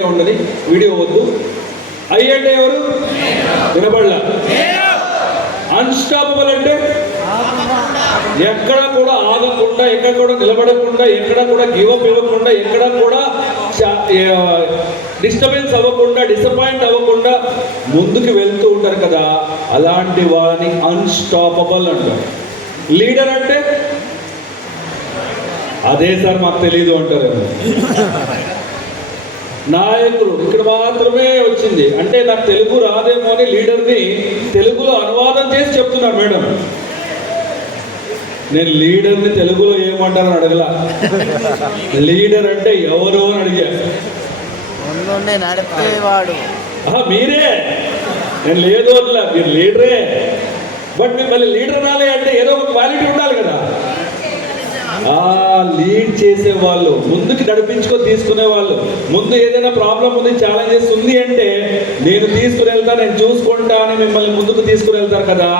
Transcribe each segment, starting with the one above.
ఉన్నది వీడియో వద్దు. ఐ అంటే ఎవరు వినబడలా. అన్స్టాపబుల్ అంటే ఎక్కడ కూడా ఆగకుండా, ఎక్కడ కూడా నిలబడకుండా, ఎక్కడ కూడా గివప్ ఇవ్వకుండా, ఎక్కడ కూడా డిస్టర్బెన్స్ అవ్వకుండా, డిసప్పాయింట్ అవ్వకుండా ముందుకు వెళ్తూ ఉంటారు కదా, అలాంటి వారిని అన్స్టాపబుల్ అంటారు. లీడర్ అంటే అదే సార్ మాకు తెలీదు అంటారేమో. నాయకులు ఇక్కడ మాత్రమే వచ్చింది అంటే నాకు తెలుగు రాదేమో అని లీడర్ని తెలుగులో అనువాదం చేసి చెప్తున్నారు మేడం. నేను లీడర్ని తెలుగులో ఏమంటారని అడగలా. లీడర్ అంటే ఎవరు అని అడిగా. మీరే, నేను లేదు అట్లా, మీరు లీడరే. బట్ మీరు మళ్ళీ లీడర్ రాలే అంటే ఏదో ఒక క్వాలిటీ ఉండాలి కదా. లీడ్ చేసే వాళ్ళు, ముందుకు నడిపించుకొని తీసుకునే వాళ్ళు, ముందు ఏదైనా ప్రాబ్లం ఉంది, ఛాలెంజెస్ ఉంది అంటే నేను తీసుకుని వెళ్తా, నేను చూసుకుంటా అని మిమ్మల్ని ముందుకు తీసుకుని వెళ్తారు కదా,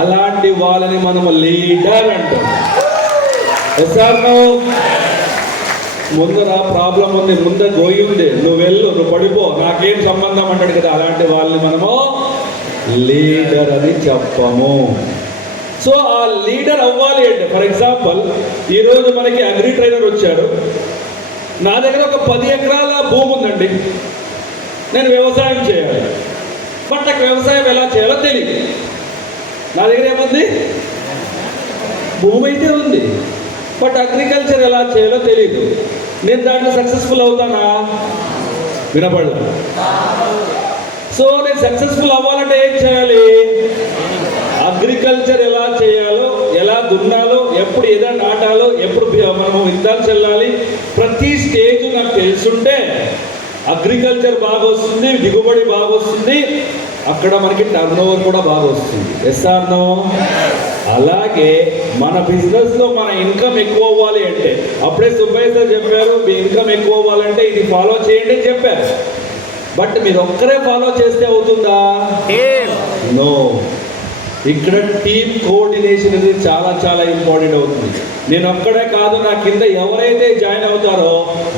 అలాంటి వాళ్ళని మనము లీడర్ అంటాం. ముందర ప్రాబ్లం ఉంది, ముందర గోయి ఉంది, నువ్వు వెళ్ళు, నువ్వు పడిపో, నాకేం సంబంధం అంటాడు కదా, అలాంటి వాళ్ళని మనము లీడర్ అని చెప్పము. సో ఆ లీడర్ అవ్వాలి అంటే, ఫర్ ఎగ్జాంపుల్ ఈరోజు మనకి అగ్రి ట్రైనర్ వచ్చాడు. నా దగ్గర ఒక 10 ఎకరాల భూమి ఉందండి, నేను వ్యవసాయం చేయాలి. బట్ నాకు వ్యవసాయం ఎలా చేయాలో తెలియదు. నా దగ్గర ఏముంది, భూమి అయితే ఉంది, బట్ అగ్రికల్చర్ ఎలా చేయాలో తెలియదు. నేను దాంట్లో సక్సెస్ఫుల్ అవుతానా? వినపడలా. సో నేను సక్సెస్ఫుల్ అవ్వాలంటే ఏం చేయాలి? అగ్రికల్చర్ ఎలా చేయాలో, ఎలా దున్నాలో, ఎప్పుడు ఏదైనా నాటాలో, ఎప్పుడు మనము విత్తనాలు చల్లాలి, ప్రతి స్టేజ్ నాకు తెలుసుంటే అగ్రికల్చర్ బాగా వస్తుంది, దిగుబడి బాగా వస్తుంది, అక్కడ మనకి టర్న్ ఓవర్ కూడా బాగా వస్తుంది. Yes or no? అలాగే మన బిజినెస్లో మన ఇన్కమ్ ఎక్కువ అవ్వాలి అంటే, అప్పుడే సుబ్బయ్య సార్ చెప్పారు, మీ ఇన్కమ్ ఎక్కువ అవ్వాలంటే ఇది ఫాలో చేయండి అని చెప్పారు. బట్ మీరు ఒక్కరే ఫాలో చేస్తే అవుతుందా? నో. ఇక్కడ టీమ్ కోఆర్డినేషన్ అనేది చాలా చాలా ఇంపార్టెంట్ అవుతుంది. నేను ఒక్కడే కాదు, నా కింద ఎవరైతే జాయిన్ అవుతారో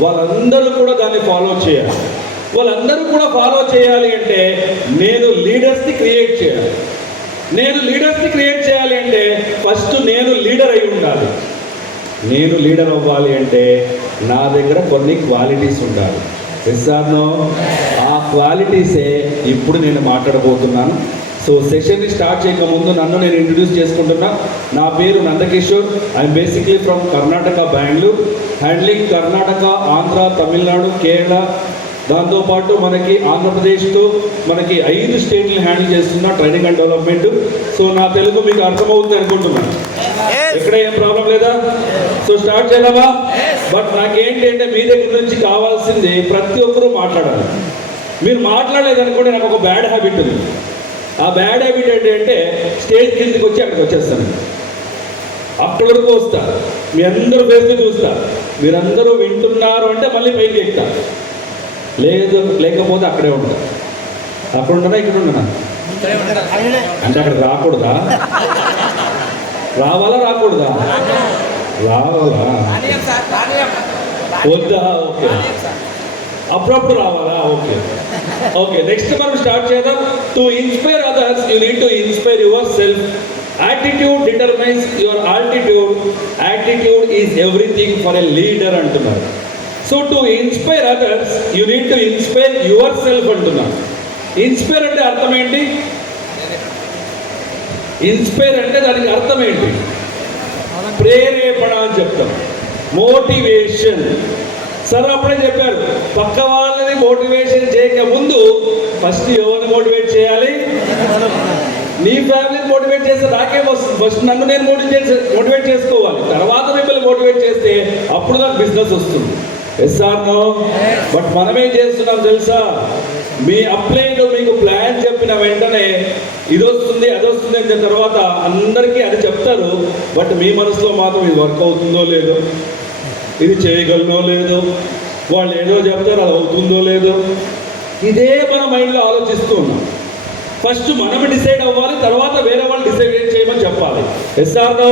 వాళ్ళందరూ కూడా దాన్ని ఫాలో చేయాలి. వాళ్ళందరూ కూడా ఫాలో చేయాలి అంటే నేను లీడర్స్ని క్రియేట్ చేయాలి. నేను లీడర్స్ని క్రియేట్ చేయాలి అంటే ఫస్ట్ నేను లీడర్ అయి ఉండాలి. నేను లీడర్ అవ్వాలి అంటే నా దగ్గర కొన్ని క్వాలిటీస్ ఉండాలి. ఎస్ఆర్నో? ఆ క్వాలిటీసే ఇప్పుడు నేను మాట్లాడబోతున్నాను. సో సెషన్ని స్టార్ట్ చేయకముందు నన్ను నేను ఇంట్రడ్యూస్ చేసుకుంటున్నా. నా పేరు Nandakishore. I'm basically from Karnataka, Bengaluru, handling Karnataka, Andhra, Tamil Nadu, Kerala, దాంతోపాటు మనకి ఆంధ్రప్రదేశ్తో మనకి 5 స్టేట్లను హ్యాండిల్ చేస్తున్నా ట్రైనింగ్ అండ్ డెవలప్మెంట్. సో నా తెలుగు మీకు అర్థమవుతుంది అనుకుంటున్నాను. ఎక్కడ ఏం ప్రాబ్లం లేదా? సో స్టార్ట్ చేద్దామా? బట్ నాకేంటి అంటే మీ దగ్గర నుంచి కావాల్సింది ప్రతి ఒక్కరూ మాట్లాడాలి. మీరు మాట్లాడలేదనుకోండి, నాకు ఒక బ్యాడ్ హ్యాబిట్ ఉంది. ఆ బ్యాడ్ హ్యాబిట్ ఏంటంటే స్టేజ్ కిందకి వచ్చి అక్కడికి వచ్చేస్తాను, అక్కడి వరకు వస్తా, మీ అందరూ ఫేస్ని చూస్తా, మీరందరూ వింటున్నారు అంటే మళ్ళీ పైకి ఎక్కుతా, లేకపోతే అక్కడే ఉంటా. అక్కడ ఉండనా, ఇక్కడ ఉండనా? అంటే అక్కడ రాకూడదా? రావాలా రాకూడదా? రావాలా వద్దా? ఓకే, అప్పుడప్పుడు రావాలా? Okay okay. నెక్స్ట్ మనం స్టార్ట్ చేద్దాం. To inspire others you need to inspire yourself. Attitude determines your altitude. Attitude is everything for a leader అంటున్నారు. So to inspire others you need to inspire yourself అంటున్నారు. Inspire అంటే అర్థం ఏంటి? Inspire అంటే దానికి అర్థం ఏంటి? ప్రేరేపణ అని చెప్తాం, మోటివేషన్. సార్ అప్పుడే చెప్పారు, పక్క వాళ్ళని మోటివేషన్ చేయక ముందు ఫస్ట్ ఎవరిని మోటివేట్ చేయాలి? నీ ఫ్యామిలీని మోటివేట్ చేస్తే నాకేం వస్తుంది? ఫస్ట్ నన్ను నేను మోటివేట్ చేసుకోవాలి, తర్వాత మిమ్మల్ని మోటివేట్ చేస్తే అప్పుడు నాకు బిజినెస్ వస్తుంది. Yes or no? బట్ మనమేం చేస్తున్నాం తెలుసా? మీ అప్లైలో మీకు ప్లాన్ చెప్పిన వెంటనే ఇది వస్తుంది అది వస్తుంది అని తర్వాత అందరికీ అది చెప్తారు. బట్ మీ మనసులో మాత్రం ఇది వర్క్ అవుతుందో లేదో, ఇది చేయగలనో లేదో, వాళ్ళు ఏదో చెప్తారు అది అవుతుందో లేదో, ఇదే మన మైండ్లో ఆలోచిస్తూ ఉన్నాం. ఫస్ట్ మనం డిసైడ్ అవ్వాలి, తర్వాత వేరే వాళ్ళు డిసైడ్ చేయమని చెప్పాలి. Yes or no?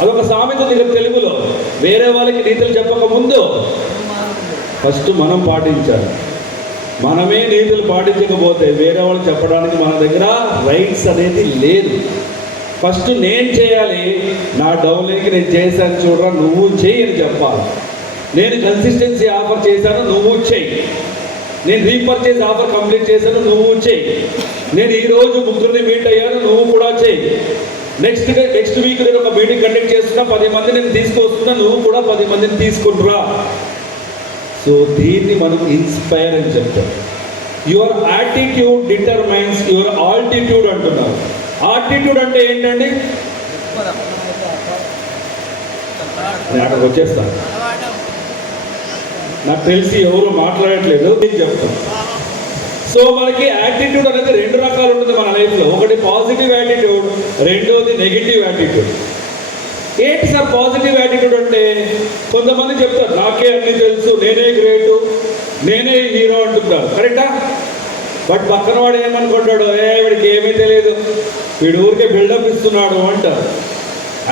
అదొక సామెత ఉంది తెలుగులో, వేరే వాళ్ళకి నీతులు చెప్పక ముందు ఫస్ట్ మనం పాటించాలి. మనమే నీతులు పాటించకపోతే వేరే వాళ్ళు చెప్పడానికి మన దగ్గర రైట్స్ అనేది లేదు. ఫస్ట్ నేను చేయాలి, నా డౌన్లైన్కి నేను చేశాను చూడరా నువ్వు చెయ్యి అని చెప్పాలి. నేను కన్సిస్టెన్సీ ఆఫర్ చేశాను నువ్వు చెయ్యి, నేను రీపర్చేజ్ ఆఫర్ కంప్లీట్ చేశాను నువ్వు చెయ్యి, నేను ఈరోజు ముగ్గురిని మీట్ అయ్యాను నువ్వు కూడా చెయ్యి, నెక్స్ట్ వీక్ నేను ఒక మీటింగ్ కండక్ట్ చేస్తున్నా 10 మంది నేను తీసుకొస్తున్నా నువ్వు కూడా 10 మందిని తీసుకుంటురా. సో దీన్ని మనం ఇన్స్పైర్ అని చెప్తాం. Your attitude determines your altitude అంటున్నారు. ఆల్టిట్యూడ్ అంటే ఏంటండి? నేను అక్కడికి వచ్చేస్తాను, నాకు తెలిసి ఎవరు మాట్లాడట్లేదు, నేను చెప్తాను. సో మనకి యాటిట్యూడ్ అనేది 2 రకాలు ఉంటుంది మన లైఫ్లో. ఒకటి పాజిటివ్ యాటిట్యూడ్, రెండోది నెగిటివ్ యాటిట్యూడ్. ఏంటి సార్ పాజిటివ్ యాటిట్యూడ్ అంటే? కొంతమంది చెప్తారు నాకే అన్ని తెలుసు, నేనే గ్రేటు, నేనే హీరో అంటున్నారు, కరెక్టా? బట్ పక్కన వాడు ఏమనుకుంటాడు, వీడికి ఏమీ తెలియదు, వీడు ఊరికే బిల్డప్ ఇస్తున్నాడు అంటారు.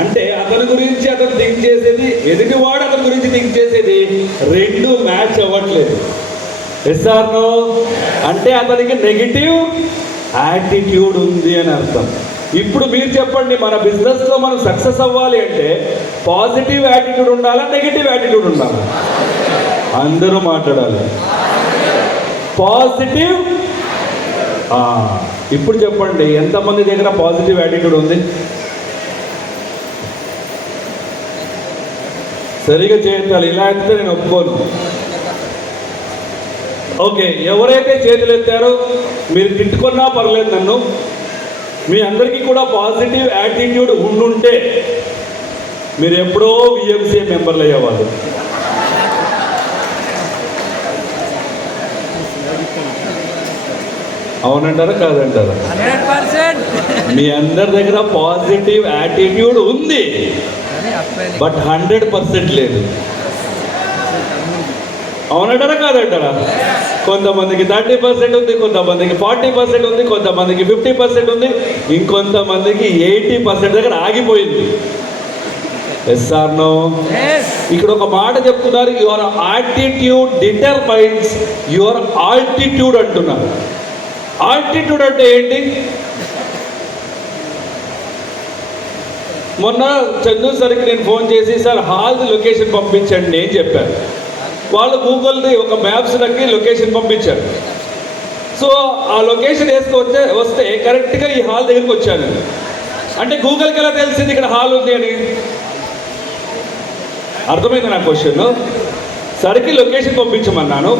అంటే అతని గురించి అతను థింక్ చేసేది, ఎదుటివాడు అతని గురించి థింక్ చేసేది 2 మ్యాచ్ అవ్వట్లేదు. Yes or no? అంటే అతనికి నెగిటివ్ యాటిట్యూడ్ ఉంది అని అర్థం. ఇప్పుడు మీరు చెప్పండి, మన బిజినెస్లో మనం సక్సెస్ అవ్వాలి అంటే పాజిటివ్ యాటిట్యూడ్ ఉండాలా, నెగిటివ్ యాటిట్యూడ్ ఉండాలా? అందరూ మాట్లాడాలి. పాజిటివ్. ఇప్పుడు చెప్పండి, ఎంతమంది దగ్గర పాజిటివ్ యాటిట్యూడ్ ఉంది? సరిగా చేయాలి, ఇలా అయితే నేను ఒప్పుకోను. ఓకే, ఎవరైతే చేతులు ఎత్తారో మీరు తిట్టుకున్నా పర్లేదు నన్ను, మీ అందరికీ కూడా పాజిటివ్ యాటిట్యూడ్ ఉండుంటే మీరు ఎప్పుడో విఎంసీ మెంబర్లు అయ్యేవాళ్ళు. అవునంటారా కాదంటారా? 100%. మీ అందరి దగ్గర పాజిటివ్ యాటిట్యూడ్ ఉంది, బట్ 100% లేదు. అవునంటారా కాదంటారా? కొంతమందికి 30% ఉంది, కొంతమందికి 40% ఉంది, కొంతమందికి 50% ఉంది, ఇంకొంతమందికి 80% దగ్గర ఆగిపోయింది. Yes or no? ఇక్కడ ఒక మాట చెప్తున్నారు, your attitude determines your altitude అంటున్నారు. ఆల్టిట్యూడ్ అంటే ఏంటి? మొన్న చందు సార్కి నేను ఫోన్ చేసి సార్ హాల్ది లొకేషన్ పంపించండి అని చెప్పాను. వాళ్ళు గూగుల్ది ఒక మ్యాప్స్లకి లొకేషన్ పంపించారు. సో ఆ లొకేషన్ వస్తే కరెక్ట్గా ఈ హాల్ దగ్గరికి వచ్చాను. అంటే గూగుల్కి ఎలా తెలిసింది ఇక్కడ హాల్ ఉంది అని? అర్థమైంది నా క్వశ్చన్. సరికి లొకేషన్ పంపించమన్నాను,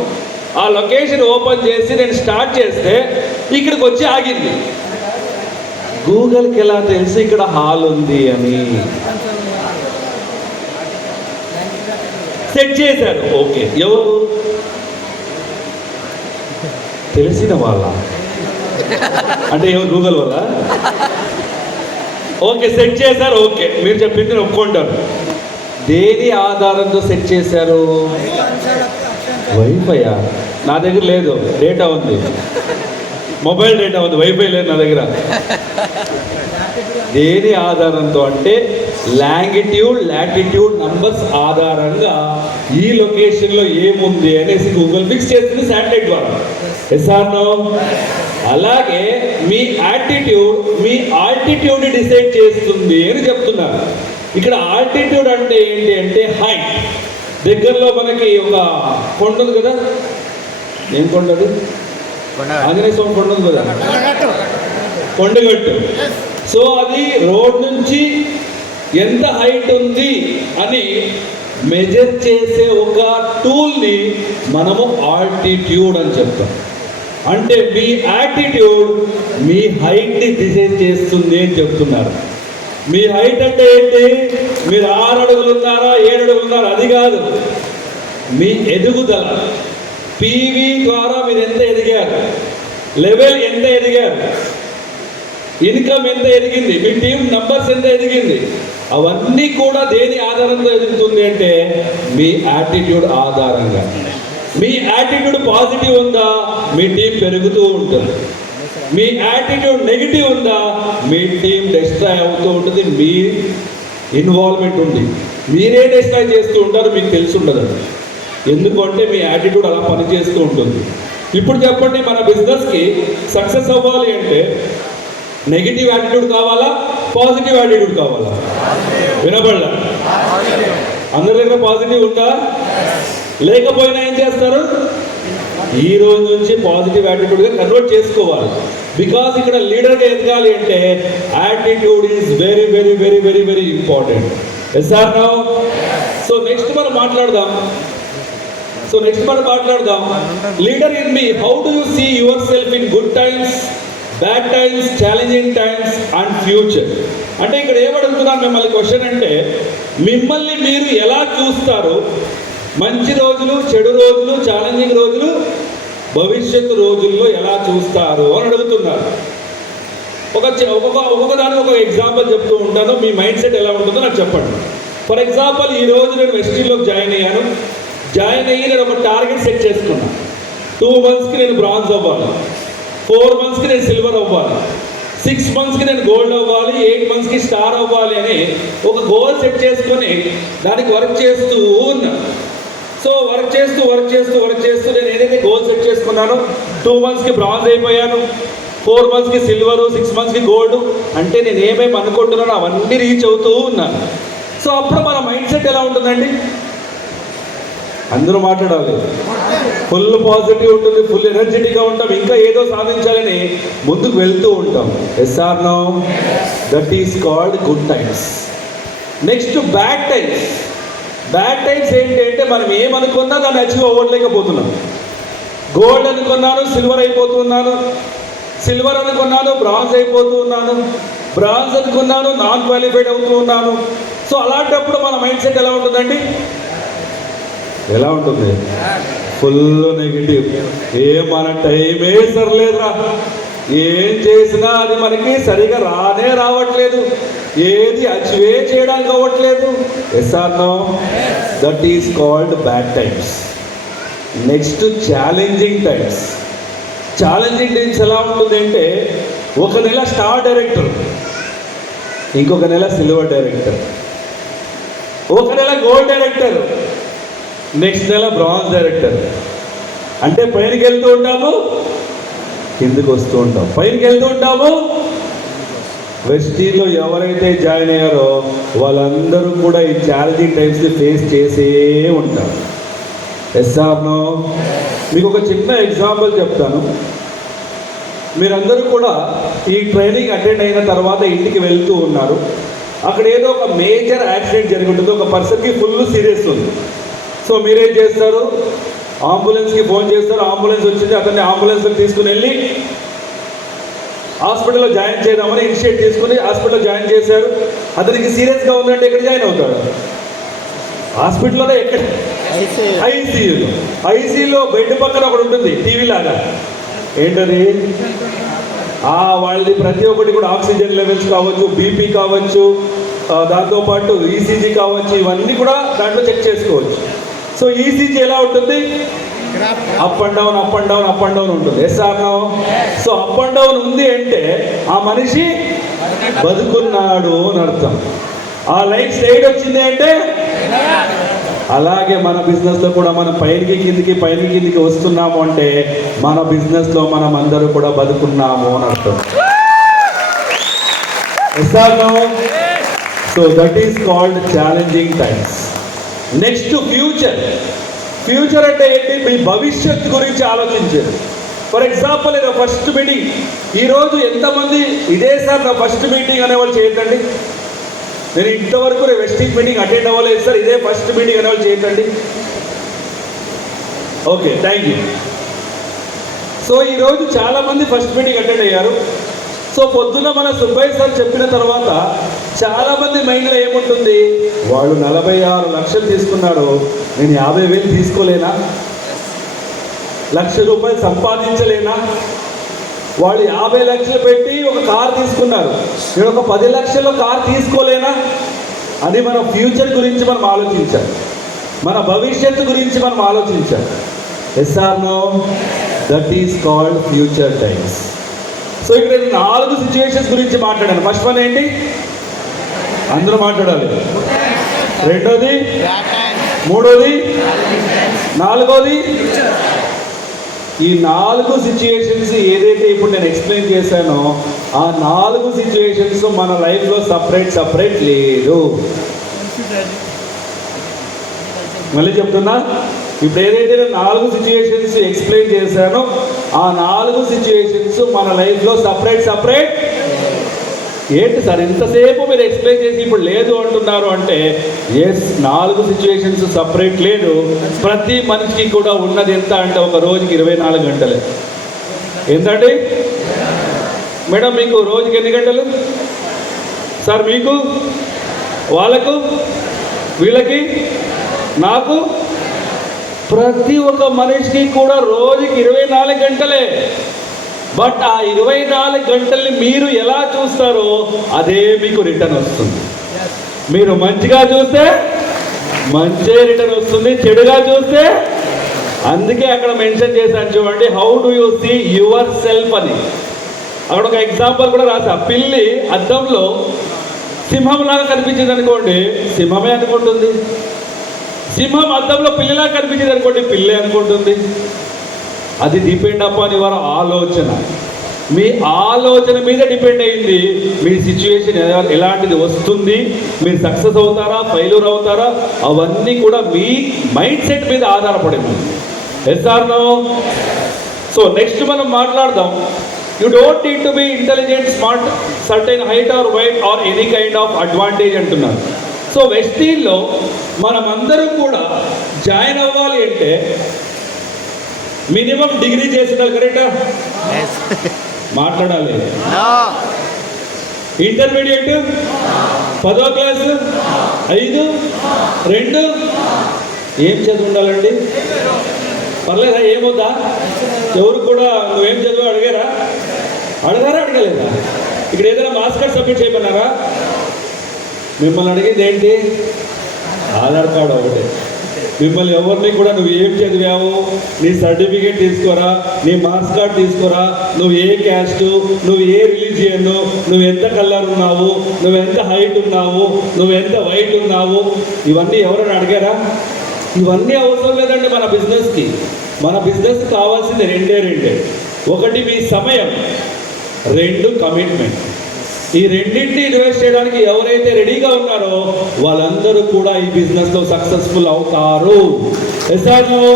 ఆ లొకేషన్ ఓపెన్ చేసి నేను స్టార్ట్ చేస్తే ఇక్కడికి వచ్చి ఆగింది. గూగుల్కి ఎలా తెలిసి ఇక్కడ హాల్ ఉంది అని? సెట్ చేశారు. ఓకే, ఎవరు? తెలిసిన వాళ్ళ? అంటే ఎవరు? గూగుల్ వల్ల? ఓకే, సెట్ చేశారు. ఓకే, మీరు చెప్పింది ఒప్పుకుంటారు. దేని ఆధారంతో సెట్ చేశారు? వైఫైయా? నా దగ్గర లేదు, డేటా ఉంది, మొబైల్ డేటా ఉంది, వైఫై లేదు నా దగ్గర. దేని ఆధారంతో అంటే లాంగిట్యూడ్ లాటిట్యూడ్ నంబర్స్ ఆధారంగా ఈ లొకేషన్లో ఏముంది అనేసి గూగుల్ ఫిక్స్ చేస్తుంది శాటిలైట్ ద్వారా. Yes or no? అలాగే మీ యాటిట్యూడ్ మీ ఆల్టిట్యూడ్ డిసైడ్ చేస్తుంది అని చెప్తున్నారు. ఇక్కడ ఆల్టిట్యూడ్ అంటే ఏంటి అంటే హైట్. దగ్గరలో మనకి ఒక కొండ ఉంది కదా, ఏం కొండ అది? ఆంజనేయ స్వామి కొండ ఉంది కదా, కొండగట్టు. సో అది రోడ్ నుంచి ఎంత హైట్ ఉంది అని మెజర్ చేసే ఒక టూల్ని మనము ఆల్టిట్యూడ్ అని చెప్తాం. అంటే మీ యాటిట్యూడ్ మీ హైట్ని డిసైడ్ చేస్తుంది అని చెప్తున్నారు. మీ హైట్ అంటే ఏంటి? మీరు 6 అడుగులు ఉన్నారా 7 అడుగులు ఉన్నారా అది కాదు, మీ ఎదుగుదల. పీవీ ద్వారా మీరు ఎంత ఎదిగారు, లెవెల్ ఎంత ఎదిగారు, ఇన్కమ్ ఎంత ఎదిగింది, మీ టీం నంబర్స్ ఎంత ఎదిగింది, అవన్నీ కూడా దేని ఆధారంగా ఎదుగుతుంది అంటే మీ యాటిట్యూడ్ ఆధారంగా. మీ యాటిట్యూడ్ పాజిటివ్ ఉందా, మీ టీం పెరుగుతూ ఉంటుంది. మీ యాటిట్యూడ్ నెగిటివ్ ఉందా, మీ టీం డిస్ట్రాయ్ అవుతూ ఉంటుంది. మీ ఇన్వాల్వ్మెంట్ ఉంది, మీరే డిస్ట్రాయ్ చేస్తూ ఉంటారు, మీకు తెలిసి ఉండదు. ఎందుకంటే మీ యాటిట్యూడ్ అలా పనిచేస్తూ ఉంటుంది. ఇప్పుడు చెప్పండి, మన బిజినెస్కి సక్సెస్ అవ్వాలి అంటే నెగిటివ్ యాటిట్యూడ్ కావాలా, పాజిటివ్ యాటిట్యూడ్ కావాలా? వినబడలా? అందరి దగ్గర పాజిటివ్ ఉందా? లేకపోయినా ఏం చేస్తారు? ఈ రోజు నుంచి పాజిటివ్ యాటిట్యూడ్గా కన్వర్ట్ చేసుకోవాలి. బికాస్ ఇక్కడ లీడర్గా ఎదగాలి అంటే attitude is very very very very very important. Yes or no? So next మనం మాట్లాడదాం. Leader in me, how do you see yourself in good times, bad times, challenging times and future? అంటే ఇక్కడ ఏమడుగుతున్నాను మిమ్మల్ని question అంటే, మిమ్మల్ని మీరు ఎలా చూస్తారు? మంచి రోజులు, చెడు రోజులు, ఛాలెంజింగ్ రోజులు, భవిష్యత్తు రోజుల్లో ఎలా చూస్తారు అని అడుగుతున్నారు. ఒక్కొక్క దానికి ఒక ఎగ్జాంపుల్ చెప్తూ ఉంటాను. మీ మైండ్ సెట్ ఎలా ఉంటుందో నాకు చెప్పండి. ఫర్ ఎగ్జాంపుల్, ఈ రోజు నేను వెస్టీలోకి జాయిన్ అయ్యి నేను ఒక టార్గెట్ సెట్ చేసుకున్నాను. 2 monthsకి నేను బ్రాంజ్ అవ్వాలి, 4 monthsకి నేను సిల్వర్ అవ్వాలి, 6 monthsకి నేను గోల్డ్ అవ్వాలి, 8 monthsకి స్టార్ అవ్వాలి అని ఒక గోల్ సెట్ చేసుకొని దానికి వర్క్ చేస్తూ ఉన్నాను. సో వర్క్ చేస్తూ నేను ఏదైతే గోల్ సెట్ చేసుకున్నానో 2 monthsకి బ్రాంజ్ అయిపోయాను, 4 monthsకి సిల్వరు, 6 monthsకి గోల్డ్. అంటే నేను ఏమేమి అనుకుంటున్నానో అవన్నీ రీచ్ అవుతూ ఉన్నాను. సో అప్పుడు మన మైండ్ సెట్ ఎలా ఉంటుందండి? అందరూ మాట్లాడాలి. ఫుల్ పాజిటివ్ ఉంటుంది, ఫుల్ ఎనర్జెటిక్గా ఉంటాం, ఇంకా ఏదో సాధించాలని ముందుకు వెళ్తూ ఉంటాం. Yes or no? That is called good times. Next bad times ఏంటి అంటే, మనం ఏమనుకున్నా దాన్ని అచీవ్ అవ్వట్లేకపోతున్నాం. గోల్డ్ అనుకున్నాను, సిల్వర్ అయిపోతున్నాను, సిల్వర్ అనుకున్నాను, బ్రాంజ్ అయిపోతున్నాను, బ్రాంజ్ అనుకున్నాను, నాన్ క్వాలిఫైడ్ అవుతూ ఉన్నాను. సో అలాంటప్పుడు మన మైండ్ సెట్ ఎలా ఉంటుందండి? ఎలా ఉంటుంది? Full negative. మన టైమే సరిలేదురా, ఏం చేసినా అది మనకి సరిగా రావట్లేదు, ఏది అచీవే చేయడానికి అవ్వట్లేదు. Yes or no? That is called bad times. Next challenging times ఎలా ఉంటుంది అంటే, ఒక నెల స్టార్ డైరెక్టర్, ఇంకొక నెల సిల్వర్ డైరెక్టర్, ఒక నెల గోల్డ్ డైరెక్టర్, నెక్స్ట్ నెల బ్రాంజ్ డైరెక్టర్. అంటే పైనకి వెళ్తూ ఉంటాము, కిందకు వస్తూ ఉంటాం, పైనకి వెళ్తూ ఉంటాము. వెస్టీలో ఎవరైతే జాయిన్ అయ్యారో వాళ్ళందరూ కూడా ఈ ఛాలెంజింగ్ టైమ్స్ని ఫేస్ చేసే ఉంటారు. Yes or no? మీకు ఒక చిన్న ఎగ్జాంపుల్ చెప్తాను. మీరందరూ కూడా ఈ ట్రైనింగ్ అటెండ్ అయిన తర్వాత ఇంటికి వెళ్తూ ఉన్నారు. అక్కడ ఏదో ఒక మేజర్ యాక్సిడెంట్ జరిగి ఉంటుంది, ఒక పర్సన్కి ఫుల్ సీరియస్ ఉంది. సో మీరేం చేస్తారు? అంబులెన్స్కి ఫోన్ చేస్తారు, అంబులెన్స్ వచ్చింది, అతన్ని అంబులెన్స్లో తీసుకుని వెళ్ళి హాస్పిటల్లో జాయిన్ చేద్దామని ఇనిషియేట్ తీసుకుని హాస్పిటల్లో జాయిన్ చేశారు. అతనికి సీరియస్గా ఉందంటే ఎక్కడ జాయిన్ అవుతాడు? హాస్పిటల్లోనే. ఎక్కడ? ఐసీయూలో బెడ్ పక్కన ఒకటి ఉంటుంది టీవీ లాగా. ఏంటది? వాళ్ళది ప్రతి ఒక్కటి కూడా ఆక్సిజన్ లెవెల్స్ కావచ్చు, బీపీ కావచ్చు, దాంతోపాటు ఈసీజీ కావచ్చు, ఇవన్నీ కూడా దాంట్లో చెక్ చేసుకోవచ్చు. సో ఈసీజీ ఎలా ఉంటుంది? అప్ అండ్ డౌన్ ఉంటుంది. Yes or no? So up and down ఉంది అంటే ఆ మనిషి బతుకున్నాడు అని అర్థం. ఆ లైన్ స్ట్రైట్ వచ్చింది అంటే, అలాగే మన బిజినెస్లో కూడా మనం పైకి కిందికి వస్తున్నాము అంటే మన బిజినెస్లో మనం అందరూ కూడా బతుకున్నాము అని అర్థం. Yes or no? So that is called challenging times. Next future అంటే ఏంటి? మీ భవిష్యత్తు గురించి ఆలోచించారు. ఫర్ ఎగ్జాంపుల్, నేను ఫస్ట్ మీటింగ్, ఈరోజు ఎంతమంది ఇదే సార్ నా ఫస్ట్ మీటింగ్ అనేవాళ్ళు చేయొద్దండి. నేను ఇంతవరకు వెస్టీజ్ మీటింగ్ అటెండ్ అవ్వలేదు సార్, ఇదే ఫస్ట్ మీటింగ్ అనేవాళ్ళు చేయొద్దండి. Okay, thank you. సో ఈరోజు చాలామంది ఫస్ట్ మీటింగ్ అటెండ్ అయ్యారు. సో పొద్దున్న మన సుబ్బయ్య సార్ చెప్పిన తర్వాత చాలామంది మైండ్లో ఏముంటుంది? వాళ్ళు 46 లక్షలు తీసుకున్నాడు, నేను 50,000 తీసుకోలేనా? ₹1,00,000 సంపాదించలేనా? వాళ్ళు 50 లక్షలు పెట్టి ఒక కార్ తీసుకున్నారు, నేను ఒక 10 లక్షల్లో కార్ తీసుకోలేనా అని మన ఫ్యూచర్ గురించి మనం ఆలోచించాలి, మన భవిష్యత్తు గురించి మనం ఆలోచించాలి. Yes or no? That is called future times. So ఇక్కడ నేను 4 సిచ్యువేషన్స్ గురించి మాట్లాడాను. ఫస్ట్ వన్ ఏంటి? అందరూ మాట్లాడాలి. రెండోది, మూడోది, నాలుగోది. ఈ 4 సిచ్యుయేషన్స్ ఏదైతే ఇప్పుడు నేను ఎక్స్ప్లెయిన్ చేశానో ఆ 4 సిచ్యుయేషన్స్ మన లైఫ్లో సపరేట్ లేదు. మళ్ళీ చెప్తున్నా, ఇప్పుడు ఏదైతే నేను 4 సిచ్యుయేషన్స్ ఎక్స్ప్లెయిన్ చేశానో ఆ 4 సిచ్యుయేషన్స్ మన లైఫ్లో సపరేట్. ఏంటి సార్ ఇంతసేపు మీరు ఎక్స్ప్లెయిన్ చేసి ఇప్పుడు లేదు అంటున్నారు అంటే, ఎస్ 4 సిచ్యుయేషన్స్ సపరేట్ లేదు. ప్రతి మనిషికి కూడా ఉన్నది ఎంత అంటే ఒక రోజుకి 24 గంటలే. ఏంటండి మేడం మీకు రోజుకి ఎన్ని గంటలు సార్? మీకు, వాళ్ళకు, వీళ్ళకి, నాకు, ప్రతి ఒక్క మనిషికి కూడా రోజుకి 24 గంటలే. బట్ ఆ 24 గంటల్ని మీరు ఎలా చూస్తారో అదే మీకు రిటర్న్ వస్తుంది. మీరు మంచిగా చూస్తే మంచే రిటర్న్ వస్తుంది, చెడుగా చూస్తే, అందుకే అక్కడ మెన్షన్ చేశాను చూడండి, how do you see yourself అని. అక్కడ ఒక ఎగ్జాంపుల్ కూడా రాసా. పిల్లి అద్దంలో సింహంలాగా కనిపించింది అనుకోండి, సింహమే అనుకుంటుంది. సింహం అద్దంలో పిల్లిలాగా కనిపించింది అనుకోండి, పిల్లే అనుకుంటుంది. అది డిపెండ్ అపాన్ యువర్ ఆలోచన. మీ ఆలోచన మీద డిపెండ్ అయింది మీ సిచ్యువేషన్ ఎలాంటిది వస్తుంది, మీరు సక్సెస్ అవుతారా, ఫెయిల్యూర్ అవుతారా, అవన్నీ కూడా మీ మైండ్ సెట్ మీద ఆధారపడింది. Yes or no? So next మనం మాట్లాడదాం. You don't need to be intelligent, smart, certain height or white or any kind of advantage అంటున్నారు. సో వెస్టీల్లో మనమందరం కూడా జాయిన్ అవ్వాలి అంటే మినిమం డిగ్రీ చేస్తున్నారు, కరెక్టా? మాట్లాడాలి. ఇంటర్మీడియట్ 10వ క్లాసు 5 2 ఏం చదువు ఉండాలండి? పర్లేదా? ఏమొద్దా? ఎవరు కూడా నువ్వేం చదువు అడిగారా? అడగలేదా? ఇక్కడ ఏదైనా మార్క్స్ కార్డ్ సబ్మిట్ చేయమన్నారా? మిమ్మల్ని అడిగింది ఏంటి? ఆధార్ కార్డు ఒకటే. మిమ్మల్ని ఎవరిని కూడా నువ్వు ఏం చదివావు, నీ సర్టిఫికేట్ తీసుకోరా, నీ మార్క్స్ కార్డ్ తీసుకోరా, నువ్వు ఏ క్యాస్ట్, నువ్వు ఏ రిలీజియన్, నువ్వు ఎంత కలర్ ఉన్నావు, నువ్వు ఎంత హైట్ ఉన్నావు, నువ్వు ఎంత వైట్ ఉన్నావు, ఇవన్నీ ఎవరైనా అడిగారా? ఇవన్నీ అవసరం లేదండి మన బిజినెస్కి. మన బిజినెస్ కావాల్సింది రెండే. ఒకటి మీ సమయం, 2 కమిట్మెంట్. ఈ రెండింటిని ఇన్వెస్ట్ చేయడానికి ఎవరైతే రెడీగా ఉన్నారో వాళ్ళందరూ కూడా ఈ బిజినెస్లో సక్సెస్ఫుల్ అవుతారు. ఎస్ఆర్లో.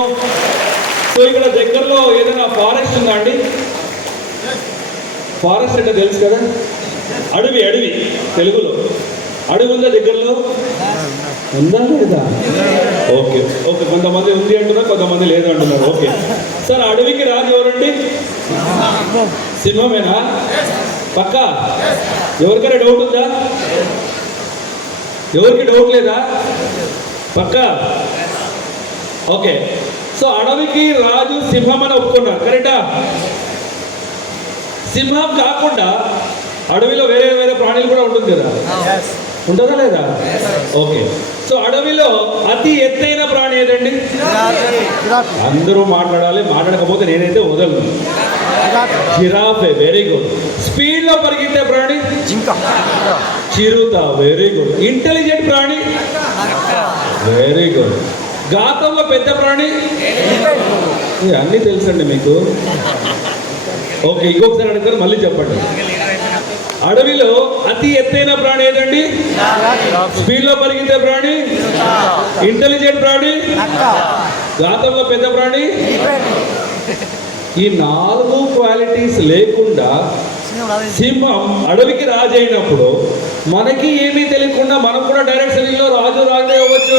సో ఇక్కడ దగ్గరలో ఏదైనా ఫారెస్ట్ ఉందా అండి? ఫారెస్ట్ అంటే తెలుసు కదా, అడవి తెలుగులో. అడవి ఉందా దగ్గరలో? ఉందా లేదా? ఓకే, కొంతమంది ఉంది అంటున్నారు, కొంతమంది లేదు అంటున్నారు. ఓకే సార్, అడవికి రాజు ఎవరండి? సింహమేనా? పక్కా? ఎవరికైనా డౌట్ ఉందా? ఎవరికి డౌట్ లేదా? పక్కా? ఓకే. సో అడవికి రాజు సింహం అని ఒప్పుకున్నారు, కరెక్టా? సింహం కాకుండా అడవిలో వేరే ప్రాణులు కూడా ఉంటుంది కదా, ఉంటుందా లేదా? ఓకే. సో అడవిలో అతి ఎత్తైన ప్రాణి ఏదండి? అందరూ మాట్లాడాలి, మాట్లాడకపోతే నేనైతే వదలను. జిరాఫే. Very good. స్పీడ్ లో పరిగెత్తే ప్రాణి? చిరుత. Very good. ఇంటెలిజెంట్ ప్రాణి? Very good. గాతంలో పెద్ద ప్రాణి? అన్నీ తెలుసండి మీకు. ఓకే, ఇంకొకసారి అడుగుతారు, మళ్ళీ చెప్పండి. అడవిలో అతి ఎత్తైన ప్రాణి ఏదండి? స్పీడ్ లో పరిగెత్తే ప్రాణి? ఇంటెలిజెంట్ ప్రాణి? గాతంలో పెద్ద ప్రాణి? ఈ 4 క్వాలిటీస్ లేకుండా సింహం అడవికి రాజు అయినప్పుడు మనకి ఏమీ తెలియకుండా మనం కూడా డైరెక్ట్ సెల్లింగ్ లో రాజు అవ్వచ్చు.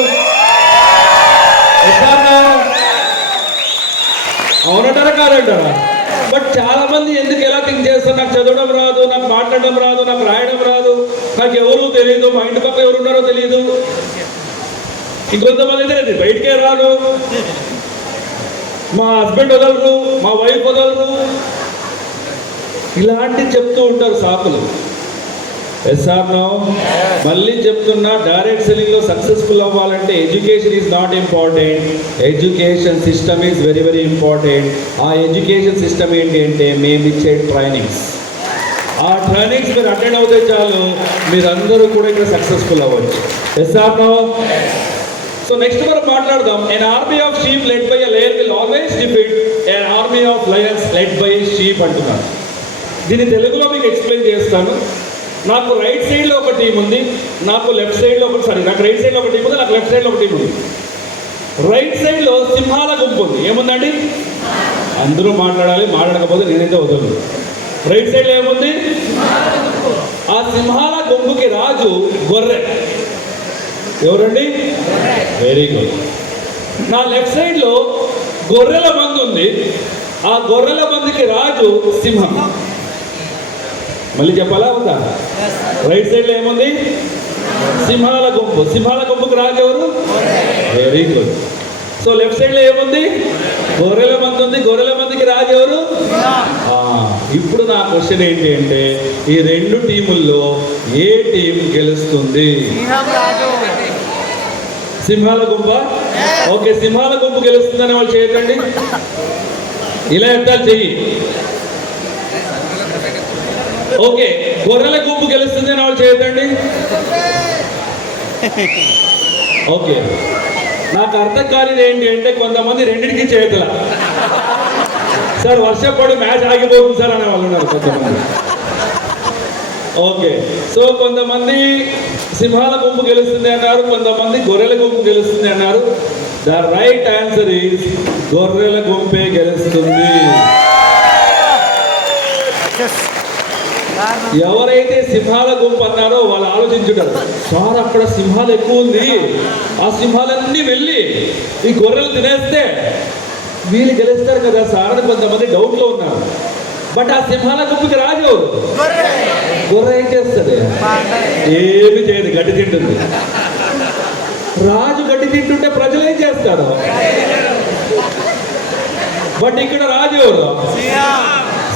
అవునంటారా కాదంటారా? బట్ చాలా మంది ఎందుకు ఎలా థింక్ చేస్తారు, నాకు చదవడం రాదు, నాకు మాట్లాడడం రాదు, నాకు రాయడం రాదు, నాకు ఎవరు తెలియదు, మా ఇంటి పక్క ఎవరున్నారో తెలియదు, ఇంకొంతమంది అయితే నేను బయటికే రాను, మా హస్బెండ్ వదలరు, మా వైఫ్ వదలరు, ఇలాంటి చెప్తూ ఉంటారు సాకులు. Yes or no? మళ్ళీ చెప్తున్నా, డైరెక్ట్ సెల్లింగ్లో సక్సెస్ఫుల్ అవ్వాలంటే education is not important, education system is very important. ఆ ఎడ్యుకేషన్ సిస్టమ్ ఏంటి అంటే మేము ఇచ్చే ట్రైనింగ్స్. ఆ ట్రైనింగ్స్ మీరు అటెండ్ అవుతే చాలు, మీరందరూ కూడా ఇక్కడ సక్సెస్ఫుల్ అవ్వచ్చు. SR no? సో నెక్స్ట్ మనం మాట్లాడదాం. an army of sheep led by a lion will always defeat an army of lions led by a sheep అంటున్నారు. దీన్ని తెలుగులో మీకు ఎక్స్ప్లెయిన్ చేస్తాను. నాకు రైట్ సైడ్లో ఒక టీం ఉంది, నాకు లెఫ్ట్ సైడ్లో నాకు రైట్ సైడ్లో ఒక టీం ఉంది, నాకు లెఫ్ట్ సైడ్లో ఒక టీం ఉంది. రైట్ సైడ్లో సింహాల గుంపు ఉంది. ఏముందండి? అందరూ మాట్లాడాలి, మాట్లాడకపోతే నేనైతే వదలను. రైట్ సైడ్లో ఏముంది? ఆ సింహాల గుంపుకి రాజు గొర్రె. ఎవరండి? Very good. నా లెఫ్ట్ సైడ్లో గొర్రెల మంది ఉంది. ఆ గొర్రెల మందికి రాజు సింహం. మళ్ళీ చెప్పాలా ఉందా? రైట్ సైడ్లో ఏముంది? సింహాల గుంపు. సింహాల గుంపుకి రాజు ఎవరు? Very good. సో లెఫ్ట్ సైడ్లో ఏముంది? గొర్రెల మంది ఉంది. గొర్రెల మందికి రాజు ఎవరు? ఇప్పుడు నా క్వశ్చన్ ఏంటి అంటే, ఈ రెండు టీముల్లో ఏ టీం గెలుస్తుంది? సింహాల గుంప. ఓకే, సింహాల గుంపు గెలుస్తుందని వాళ్ళు చేయకండి. ఇలా ఎత్తాలి చెయ్యి. ఓకే, గొర్రెల గుంపు గెలుస్తుంది అని వాళ్ళు చేయొద్దండి. ఓకే, నాకు అర్థం కాలేదు ఏంటి అంటే, కొంతమంది రెండింటికి చేతుల సార్ వర్షం పడి మ్యాచ్ ఆగిపోతుంది సార్ అనే వాళ్ళు ఉన్నారు కొంతమంది. ఓకే, సో కొంతమంది సింహాల గుంపు గెలుస్తుంది అన్నారు, కొంతమంది గొర్రెల గుంపు గెలుస్తుంది అన్నారు. ద రైట్ ఆన్సర్ ఈజ్ గొర్రెల గుంపే గెలుస్తుంది. ఎవరైతే సింహాల గుంపు అన్నారో వాళ్ళు ఆలోచించుంటారు, సార్ అక్కడ సింహాలు ఎక్కువ ఉంది, ఆ సింహాలన్నీ వెళ్ళి ఈ గొర్రెలు తినేస్తే వీళ్ళు గెలుస్తారు కదా సార్ అని కొంతమంది డౌట్లో ఉన్నారు. బట్ ఆ సింహాల గుంపుకి రాజు ఎవరు? గొర్రె ఏం చేస్తుంది? ఏమి చేయదు, గడ్డి తింటుంది. రాజు గడ్డి తింటుంటే ప్రజలు ఏం చేస్తారు? బట్ ఇక్కడ రాజు ఎవరు?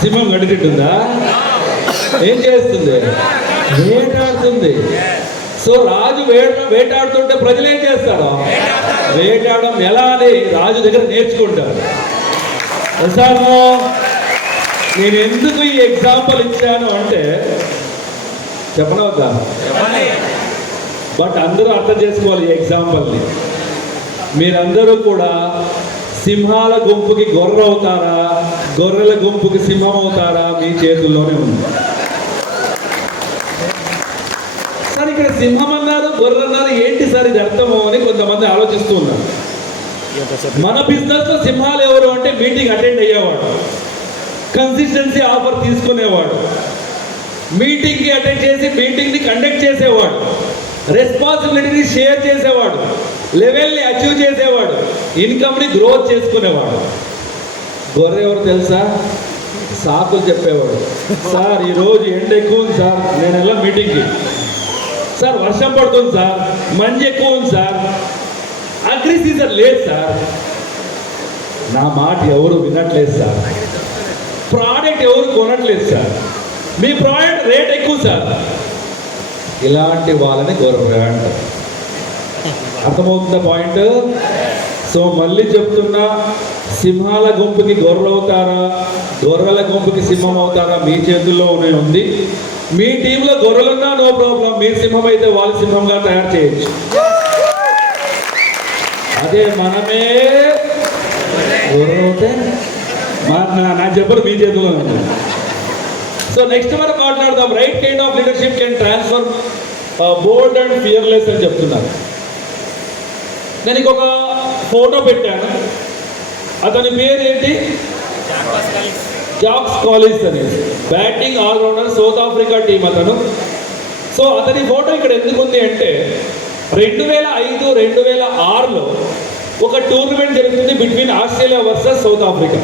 సింహం గడ్డి తింటుందా? ఏం చేస్తుంది? వేటాడుతుంది. సో రాజు వేటాడుతుంటే ప్రజలు ఏం చేస్తారు? వేటాడడం ఎలా అని రాజు దగ్గర నేర్చుకుంటారు. నేను ఎందుకు ఈ ఎగ్జాంపుల్ ఇచ్చాను అంటే, చెప్పనవద్దా? బట్ అందరూ అర్థం చేసుకోవాలి ఈ ఎగ్జాంపుల్ని. మీరందరూ కూడా సింహాల గుంపుకి గొర్రె అవుతారా, గొర్రెల గుంపుకి సింహం అవుతారా? మీ చేతుల్లోనే ఉంది. సార్ ఇక్కడ సింహం అన్నారు, గొర్రె అన్నారు, ఏంటి సార్ ఇది అర్థము అని కొంతమంది ఆలోచిస్తూ ఉన్నారు. మన బిజినెస్లో సింహాలు ఎవరు అంటే, మీటింగ్ అటెండ్ అయ్యేవాడు, కన్సిస్టెన్సీ ఆఫర్ తీసుకునేవాడు, మీటింగ్కి అటెండ్ చేసి మీటింగ్ని కండక్ట్ చేసేవాడు, రెస్పాన్సిబిలిటీని షేర్ చేసేవాడు, లెవెల్ని అచీవ్ చేసేవాడు, ఇన్కమ్ని గ్రోత్ చేసుకునేవాడు. గొర్రె ఎవరు తెలుసా? సాకులు చెప్పేవాడు. సార్ ఈరోజు ఎండ ఎక్కువ ఉంది సార్, నేను ఎలా మీటింగ్కి. సార్ వర్షం పడుతుంది సార్, మంచి ఎక్కువ ఉంది సార్, అగ్రి సీజన్ లేదు సార్, నా మాట ఎవరు వినట్లేదు సార్, ప్రోడక్ట్ ఎవరు కొనట్లేదు సార్, మీ ప్రోడక్ట్ రేట్ ఎక్కువ సార్. ఇలాంటి వాళ్ళని గొర్రె అంటారు. అర్థమవుతుందా పాయింట్? సో మళ్ళీ చెప్తున్నా, సింహాల గుంపుకి గొర్రెలు అవుతారా, గొర్రెల గుంపుకి సింహం అవుతారా? మీ చేతుల్లోనే ఉంది. మీ టీంలో గొర్రెలున్నా నో ప్రాబ్లం, మీరు సింహం అయితే వాళ్ళు సింహంగా తయారు చేయొచ్చు. అదే మనమే గొర్రె అవుతే నా చెప్పరు మీ చేతుల్లో ఉంది. సో నెక్స్ట్ మనం మాట్లాడదాం. Right kind of leadership can transfer bold and fearless అని చెప్తున్నారు. నేను ఇంకొక ఫోటో పెట్టాను. అతని పేరు ఏంటి? జాక్స్ కాలిన్స్ అనేది, batting allrounder, South Africa team అతను. సో అతని ఫోటో ఇక్కడ ఎందుకు ఉంది అంటే, 2005, 2006లో ఒక టోర్నమెంట్ జరుగుతుంది between Australia versus South Africa.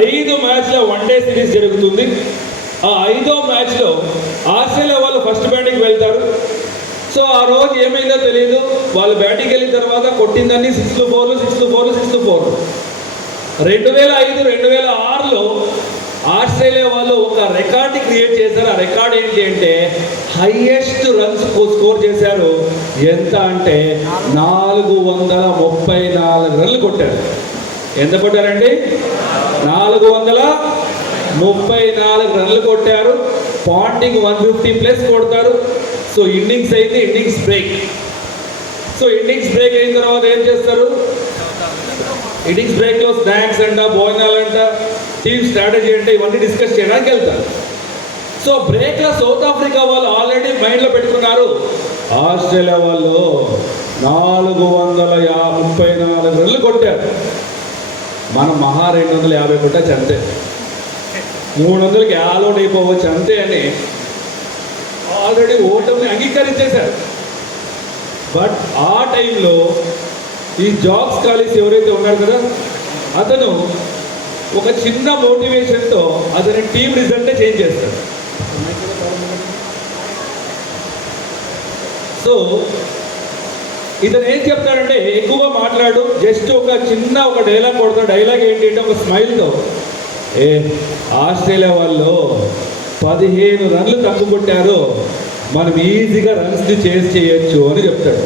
5 మ్యాచ్ల వన్డే సిరీస్ జరుగుతుంది. ఆ 5వ మ్యాచ్లో ఆస్ట్రేలియా వాళ్ళు ఫస్ట్ బ్యాటింగ్ వెళ్తారు. సో ఆ రోజు ఏమైందో తెలియదు, వాళ్ళు బ్యాటింగ్ వెళ్ళిన తర్వాత కొట్టిందని 6 4 6 4 6 4. 2005, 2006లో ఆస్ట్రేలియా వాళ్ళు ఒక రికార్డ్ని క్రియేట్ చేశారు. ఆ రికార్డ్ ఏంటి అంటే, హైయెస్ట్ రన్స్ స్కోర్ చేశారు. ఎంత అంటే 434 రన్లు కొట్టారు. ఎంత కొట్టారండి? 434 రన్లు కొట్టారు. పాయింటింగ్ 150+ కొడతారు. సో ఇన్నింగ్స్ అయితే innings break. So innings break అయిన తర్వాత ఏం చేస్తారు? ఇన్నింగ్స్ బ్రేక్లో స్నాక్స్ అంట, భోజనాలంట, టీమ్ స్ట్రాటజీ అంటే ఇవన్నీ డిస్కస్ చేయడానికి వెళ్తారు. సో బ్రేక్లో సౌత్ ఆఫ్రికా వాళ్ళు ఆల్రెడీ మైండ్లో పెట్టుకున్నారు, ఆస్ట్రేలియా వాళ్ళు 434 రన్లు కొట్టారు, మనం 250 కొట్టచ్చు అంతే, 300కి ఆల్అౌట్ అయిపోవచ్చు అంతే అని ఆల్రెడీ ఓటమిని అంగీకరించేశారు. బట్ ఆ టైంలో ఈ జాక్స్ కాలిస్ ఎవరైతే ఉన్నారు కదా, అతను ఒక చిన్న మోటివేషన్తో అతని టీం రిజల్టే చేంజ్ చేస్తాడు. సో ఇతను ఏం చెప్తాడంటే, ఎక్కువగా మాట్లాడు, జస్ట్ ఒక చిన్న డైలాగ్ కొడతాడు. డైలాగ్ ఏంటి అంటే, ఒక స్మైల్తో, ఆస్ట్రేలియా వాళ్ళు 15 రన్లు తక్కువ కొట్టారు, మనం ఈజీగా రన్స్ని చేసి చేయొచ్చు అని చెప్తాడు.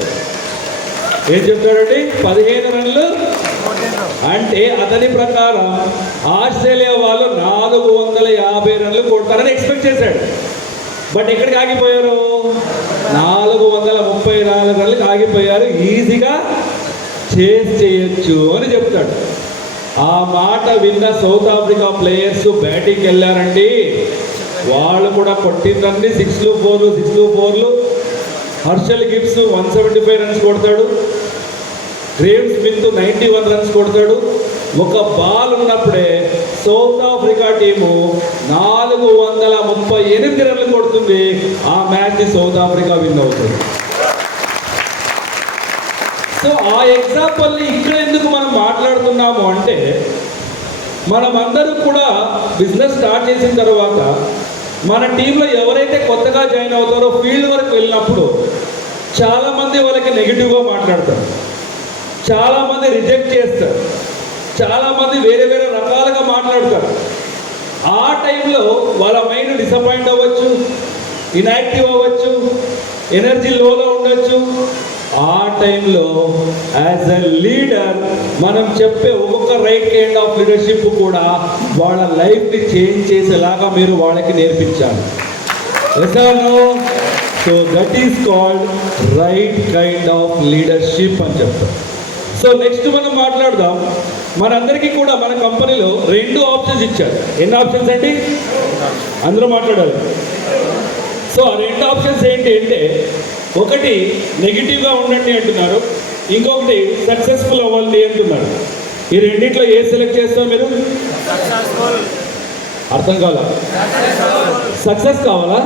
ఏం చెప్తాడండి? 15 రన్లు అంటే అతని ప్రకారం ఆస్ట్రేలియా వాళ్ళు 450 రన్లు కొడతారని ఎక్స్పెక్ట్ చేశాడు. బట్ ఎక్కడికి ఆగిపోయారు? 434 రన్లకు ఆగిపోయారు, ఈజీగా చేయొచ్చు అని చెప్తాడు. ఆ మాట విన్న సౌత్ ఆఫ్రికా ప్లేయర్స్ బ్యాటింగ్కి వెళ్ళారండి. వాళ్ళు కూడా కొట్టిందన్నీ 6లు 4లు. హర్షల్ గిబ్స్ 175 రన్స్ కొడతాడు, గ్రేమ్ స్మిత్ 91 రన్స్ కొడతాడు. ఒక బాల్ ఉన్నప్పుడే సౌత్ ఆఫ్రికా టీము 438 రన్లు కొడుతుంది. ఆ మ్యాచ్ని సౌత్ ఆఫ్రికా విన్ అవుతుంది. సో ఆ ఎగ్జాంపుల్ని ఇక్కడ ఎందుకు మనం మాట్లాడుతున్నాము అంటే, మనమందరూ కూడా బిజినెస్ స్టార్ట్ చేసిన తర్వాత మన టీంలో ఎవరైతే కొత్తగా జాయిన్ అవుతారో ఫీల్డ్ వరకు వెళ్ళినప్పుడు చాలామంది వాళ్ళకి నెగిటివ్గా మాట్లాడతారు, చాలామంది రిజెక్ట్ చేస్తారు, చాలామంది వేరే రకాలుగా మాట్లాడతారు. ఆ టైంలో వాళ్ళ మైండ్ డిసప్పాయింట్ అవ్వచ్చు, ఇన్యాక్టివ్ అవ్వచ్చు, ఎనర్జీ లోలో ఉండొచ్చు. ఆ టైంలో యాజ్ అ లీడర్ మనం చెప్పే ఒక్కొక్క రైట్ కైండ్ ఆఫ్ లీడర్షిప్ కూడా వాళ్ళ లైఫ్ని చేంజ్ చేసేలాగా మీరు వాళ్ళకి నేర్పించాలి. So that is called right kind of leadership అని చెప్తాం. సో నెక్స్ట్ మనం మాట్లాడదాం. మనందరికీ కూడా మన కంపెనీలో 2 ఆప్షన్స్ ఇచ్చారు. ఎన్ని ఆప్షన్స్ అండి? అందరూ మాట్లాడాలి. సో ఆ 2 ఆప్షన్స్ ఏంటి అంటే, ఒకటి నెగిటివ్గా ఉండండి అంటున్నారు, ఇంకొకటి సక్సెస్ఫుల్ అవ్వండి అంటున్నారు. ఈ రెండిట్లో ఏ సెలెక్ట్ చేస్తారు మీరు? అర్థం కావాలా? సక్సెస్ కావాలా?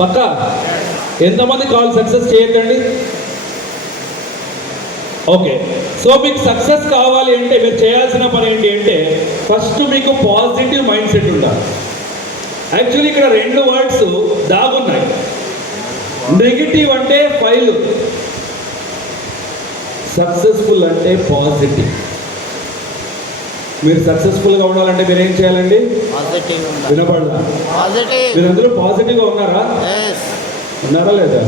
పక్కా? ఎంతమంది కావాలి సక్సెస్ చేయొద్దండి? ఓకే. సో మీకు సక్సెస్ కావాలి అంటే మీరు చేయాల్సిన పని ఏంటి అంటే, ఫస్ట్ మీకు పాజిటివ్ మైండ్ సెట్ ఉండాలి. యాక్చువల్లీ ఇక్కడ 2 వర్డ్స్ దాగున్నాయి. నెగిటివ్ అంటే ఫైల్, సక్సెస్ఫుల్ అంటే పాజిటివ్. మీరు సక్సెస్ఫుల్గా ఉండాలంటే మీరు ఏం చేయాలండి? వినపడదా? మీరందరూ పాజిటివ్గా ఉన్నారా? ఉన్నారా లేదా?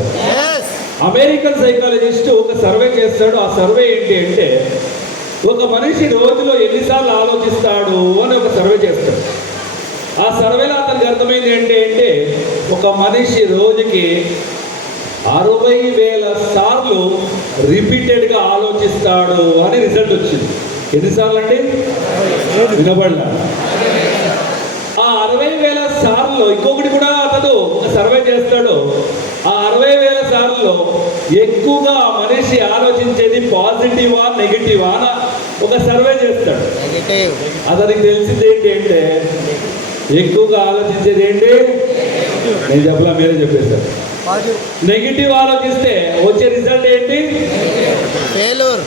అమెరికన్ సైకాలజిస్ట్ ఒక సర్వే చేస్తాడు. ఆ సర్వే ఏంటి అంటే, ఒక మనిషి రోజులో ఎన్నిసార్లు ఆలోచిస్తాడు అని ఒక సర్వే చేస్తాడు. ఆ సర్వేలో అతనికి అర్థమైంది ఏంటి అంటే, ఒక మనిషి రోజుకి 60,000 సార్లు రిపీటెడ్గా ఆలోచిస్తాడు అని రిజల్ట్ వచ్చింది. ఎన్నిసార్లు అండి? వినబడలా? ఆ 60,000 సార్లు ఇంకొకటి కూడా అతను ఒక సర్వే చేస్తాడు. ఆ 60,000 సార్లు ఎక్కువగా మనిషి ఆలోచించేది పాజిటివా నెగిటివా అని ఒక సర్వే చేస్తాడు. అతనికి తెలిసింది ఏంటి అంటే, ఎక్కువగా ఆలోచించేది ఏంటి? నేను చెప్పలా, మీరే చెప్పేశారు. నెగిటివ్ ఆలోచిస్తే వచ్చే రిజల్ట్ ఏంటి? ఫెయిల్యూర్.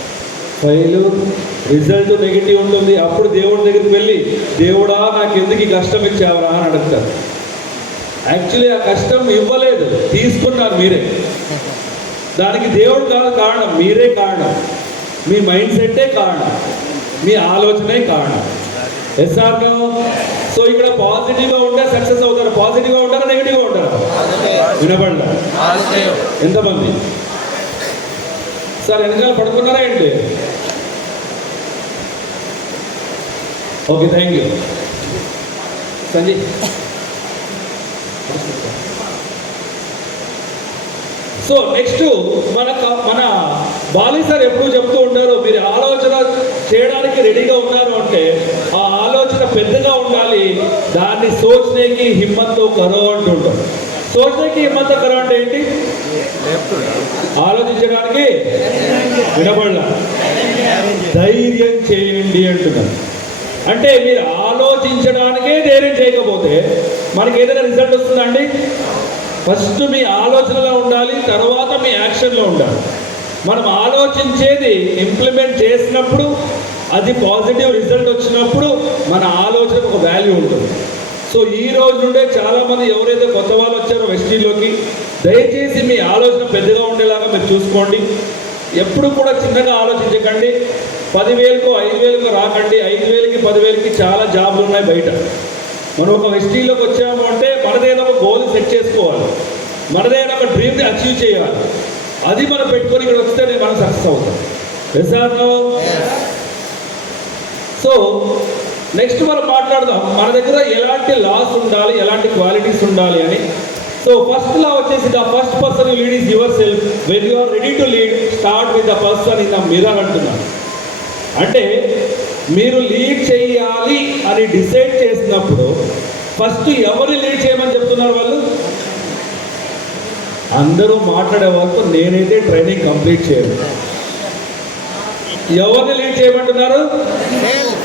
రిజల్ట్ నెగిటివ్ ఉంటుంది. అప్పుడు దేవుడి దగ్గరికి వెళ్ళి, దేవుడా నాకు ఎందుకు ఈ కష్టం ఇచ్చావరా అని అడుగుతారు. యాక్చువల్లీ ఆ కష్టం ఇవ్వలేదు, తీసుకున్నారు మీరే. దానికి దేవుడు కాదు కారణం, మీరే కారణం. మీ మైండ్ సెట్టే కారణం, మీ ఆలోచనే కారణం. ఎస్ఆర్నో? సో ఇక్కడ పాజిటివ్గా ఉంటే సక్సెస్ అవుతారు. పాజిటివ్గా ఉంటారా నెగిటివ్గా ఉంటారా? వినపడలా? ఎంతమంది సార్ వెనకాల పడుకున్నారా ఏంటి? Okay, thank you Sanjay. So next మన బాలి సార్ ఎప్పుడు చెప్తూ ఉంటారు, మీరు ఆలోచన చేయడానికి రెడీగా ఉన్నారు అంటే ఆ ఆలోచన పెద్దగా ఉండాలి, దాన్ని సోచనేకి హిమ్మత్తో కరో అంటుంటారు. సోచనేకి హిమ్మత్తో కరో అంటే ఏంటి? ఆలోచించడానికి వినబడలా, ధైర్యం చేయండి అంటున్నారు. అంటే మీరు ఆలోచించడానికే ధైర్యం చేయకపోతే మనకి ఏదైనా రిజల్ట్ వస్తుందా అండి? ఫస్ట్ మీ ఆలోచనలో ఉండాలి, తర్వాత మీ యాక్షన్లో ఉండాలి. మనం ఆలోచించేది ఇంప్లిమెంట్ చేసినప్పుడు, అది పాజిటివ్ రిజల్ట్ వచ్చినప్పుడు మన ఆలోచనకు ఒక వాల్యూ ఉంటుంది. సో ఈ రోజు నుండే చాలామంది ఎవరైతే కొత్త వాళ్ళు వచ్చారో వెస్టీలోకి, దయచేసి మీ ఆలోచన పెద్దగా ఉండేలాగా మీరు చూసుకోండి. ఎప్పుడు కూడా చిన్నగా ఆలోచించకండి. 10,000కో 5,000కో రాకండి. 5,000కి 10,000కి చాలా జాబ్లు ఉన్నాయి బయట. మనం ఒక వెస్టీలోకి వచ్చాము అంటే మనదైనా ఒక గోల్ సెట్ చేసుకోవాలి, మనదైనా ఒక డ్రీమ్ని అచీవ్ చేయాలి. అది మనం పెట్టుకొని ఇక్కడ వస్తేనే మనం సక్సెస్ అవుతాం. ఎస్ఆర్నో? సో నెక్స్ట్ మనం మాట్లాడదాం మన దగ్గర ఎలాంటి లాస్ ఉండాలి, ఎలాంటి క్వాలిటీస్ ఉండాలి అని. సో ఫస్ట్ లా వచ్చేసి the first person you lead is yourself. When you are ready to lead, start with the person in the mirror అంటున్నారు. అంటే మీరు లీడ్ చేయాలి అని డిసైడ్ చేసినప్పుడు ఫస్ట్ ఎవరిని లీడ్ చేయమని చెప్తున్నారు వాళ్ళు? అందరూ మాట్లాడే వరకు నేనైతే ట్రైనింగ్ కంప్లీట్ చేయను. ఎవరిని లీడ్ చేయమంటున్నారు?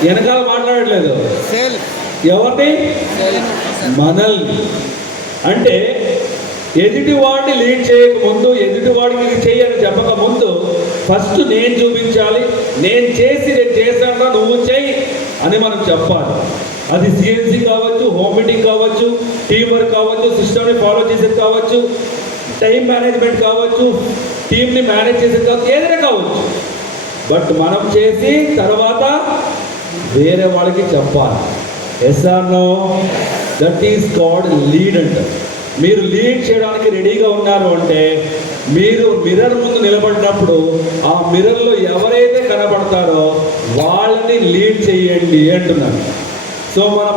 వెనకాల మాట్లాడట్లేదు, ఎవరిని? మనల్ని. అంటే ఎదుటి వాడిని లీడ్ చేయకముందు, ఎదుటి వాడికి లీడ్ చేయని చెప్పక ముందు ఫస్ట్ నేను చూపించాలి, నేను చేశాను నువ్వు చేయి అని మనం చెప్పాలి. అది సిఎన్సి కావచ్చు, హోమ్ మీటింగ్ కావచ్చు, టీం వర్క్ కావచ్చు, సిస్టమ్ని ఫాలో చేసేది కావచ్చు, టైం మేనేజ్మెంట్ కావచ్చు, టీంని మేనేజ్ చేసేది కావచ్చు, ఏదైనా కావచ్చు. బట్ మనం చేసి తర్వాత వేరే వాళ్ళకి చెప్పాలి. ఎస్ఆర్నో? దట్ ఈస్ కాల్డ్ లీడ్ అంటారు. మీరు లీడ్ చేయడానికి రెడీగా ఉన్నారు అంటే మీరు మిర్రర్ ముందు నిలబడినప్పుడు ఆ మిర్రర్లో ఎవరైతే కనబడతారో వాళ్ళని లీడ్ చేయండి అంటున్నారు. సో మనం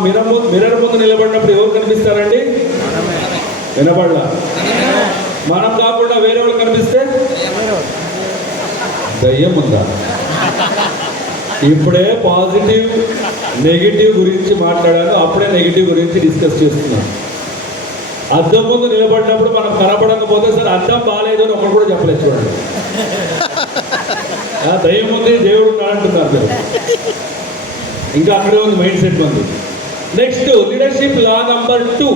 మిర్రర్ ముందు నిలబడినప్పుడు ఎవరు కనిపిస్తారండి? వినబడలా. మనం కాకుండా వేరే వాళ్ళు కనిపిస్తే దయ్యం ఉందా? ఇప్పుడే పాజిటివ్ నెగిటివ్ గురించి మాట్లాడాను, అప్పుడే నెగిటివ్ గురించి డిస్కస్ చేస్తున్నాను. అద్దం ముందు నిలబడినప్పుడు మనం కనపడకపోతే సార్ అద్దం బాగాలేదు అని ఒకరు కూడా చెప్పలేదు. చూడండి, దయ్యం ఉంది, దేవుడు ఉన్నాడంటున్నారు మీరు. ఇంకా అక్కడే ఉంది మైండ్ సెట్ మంది. Next leadership law number 2,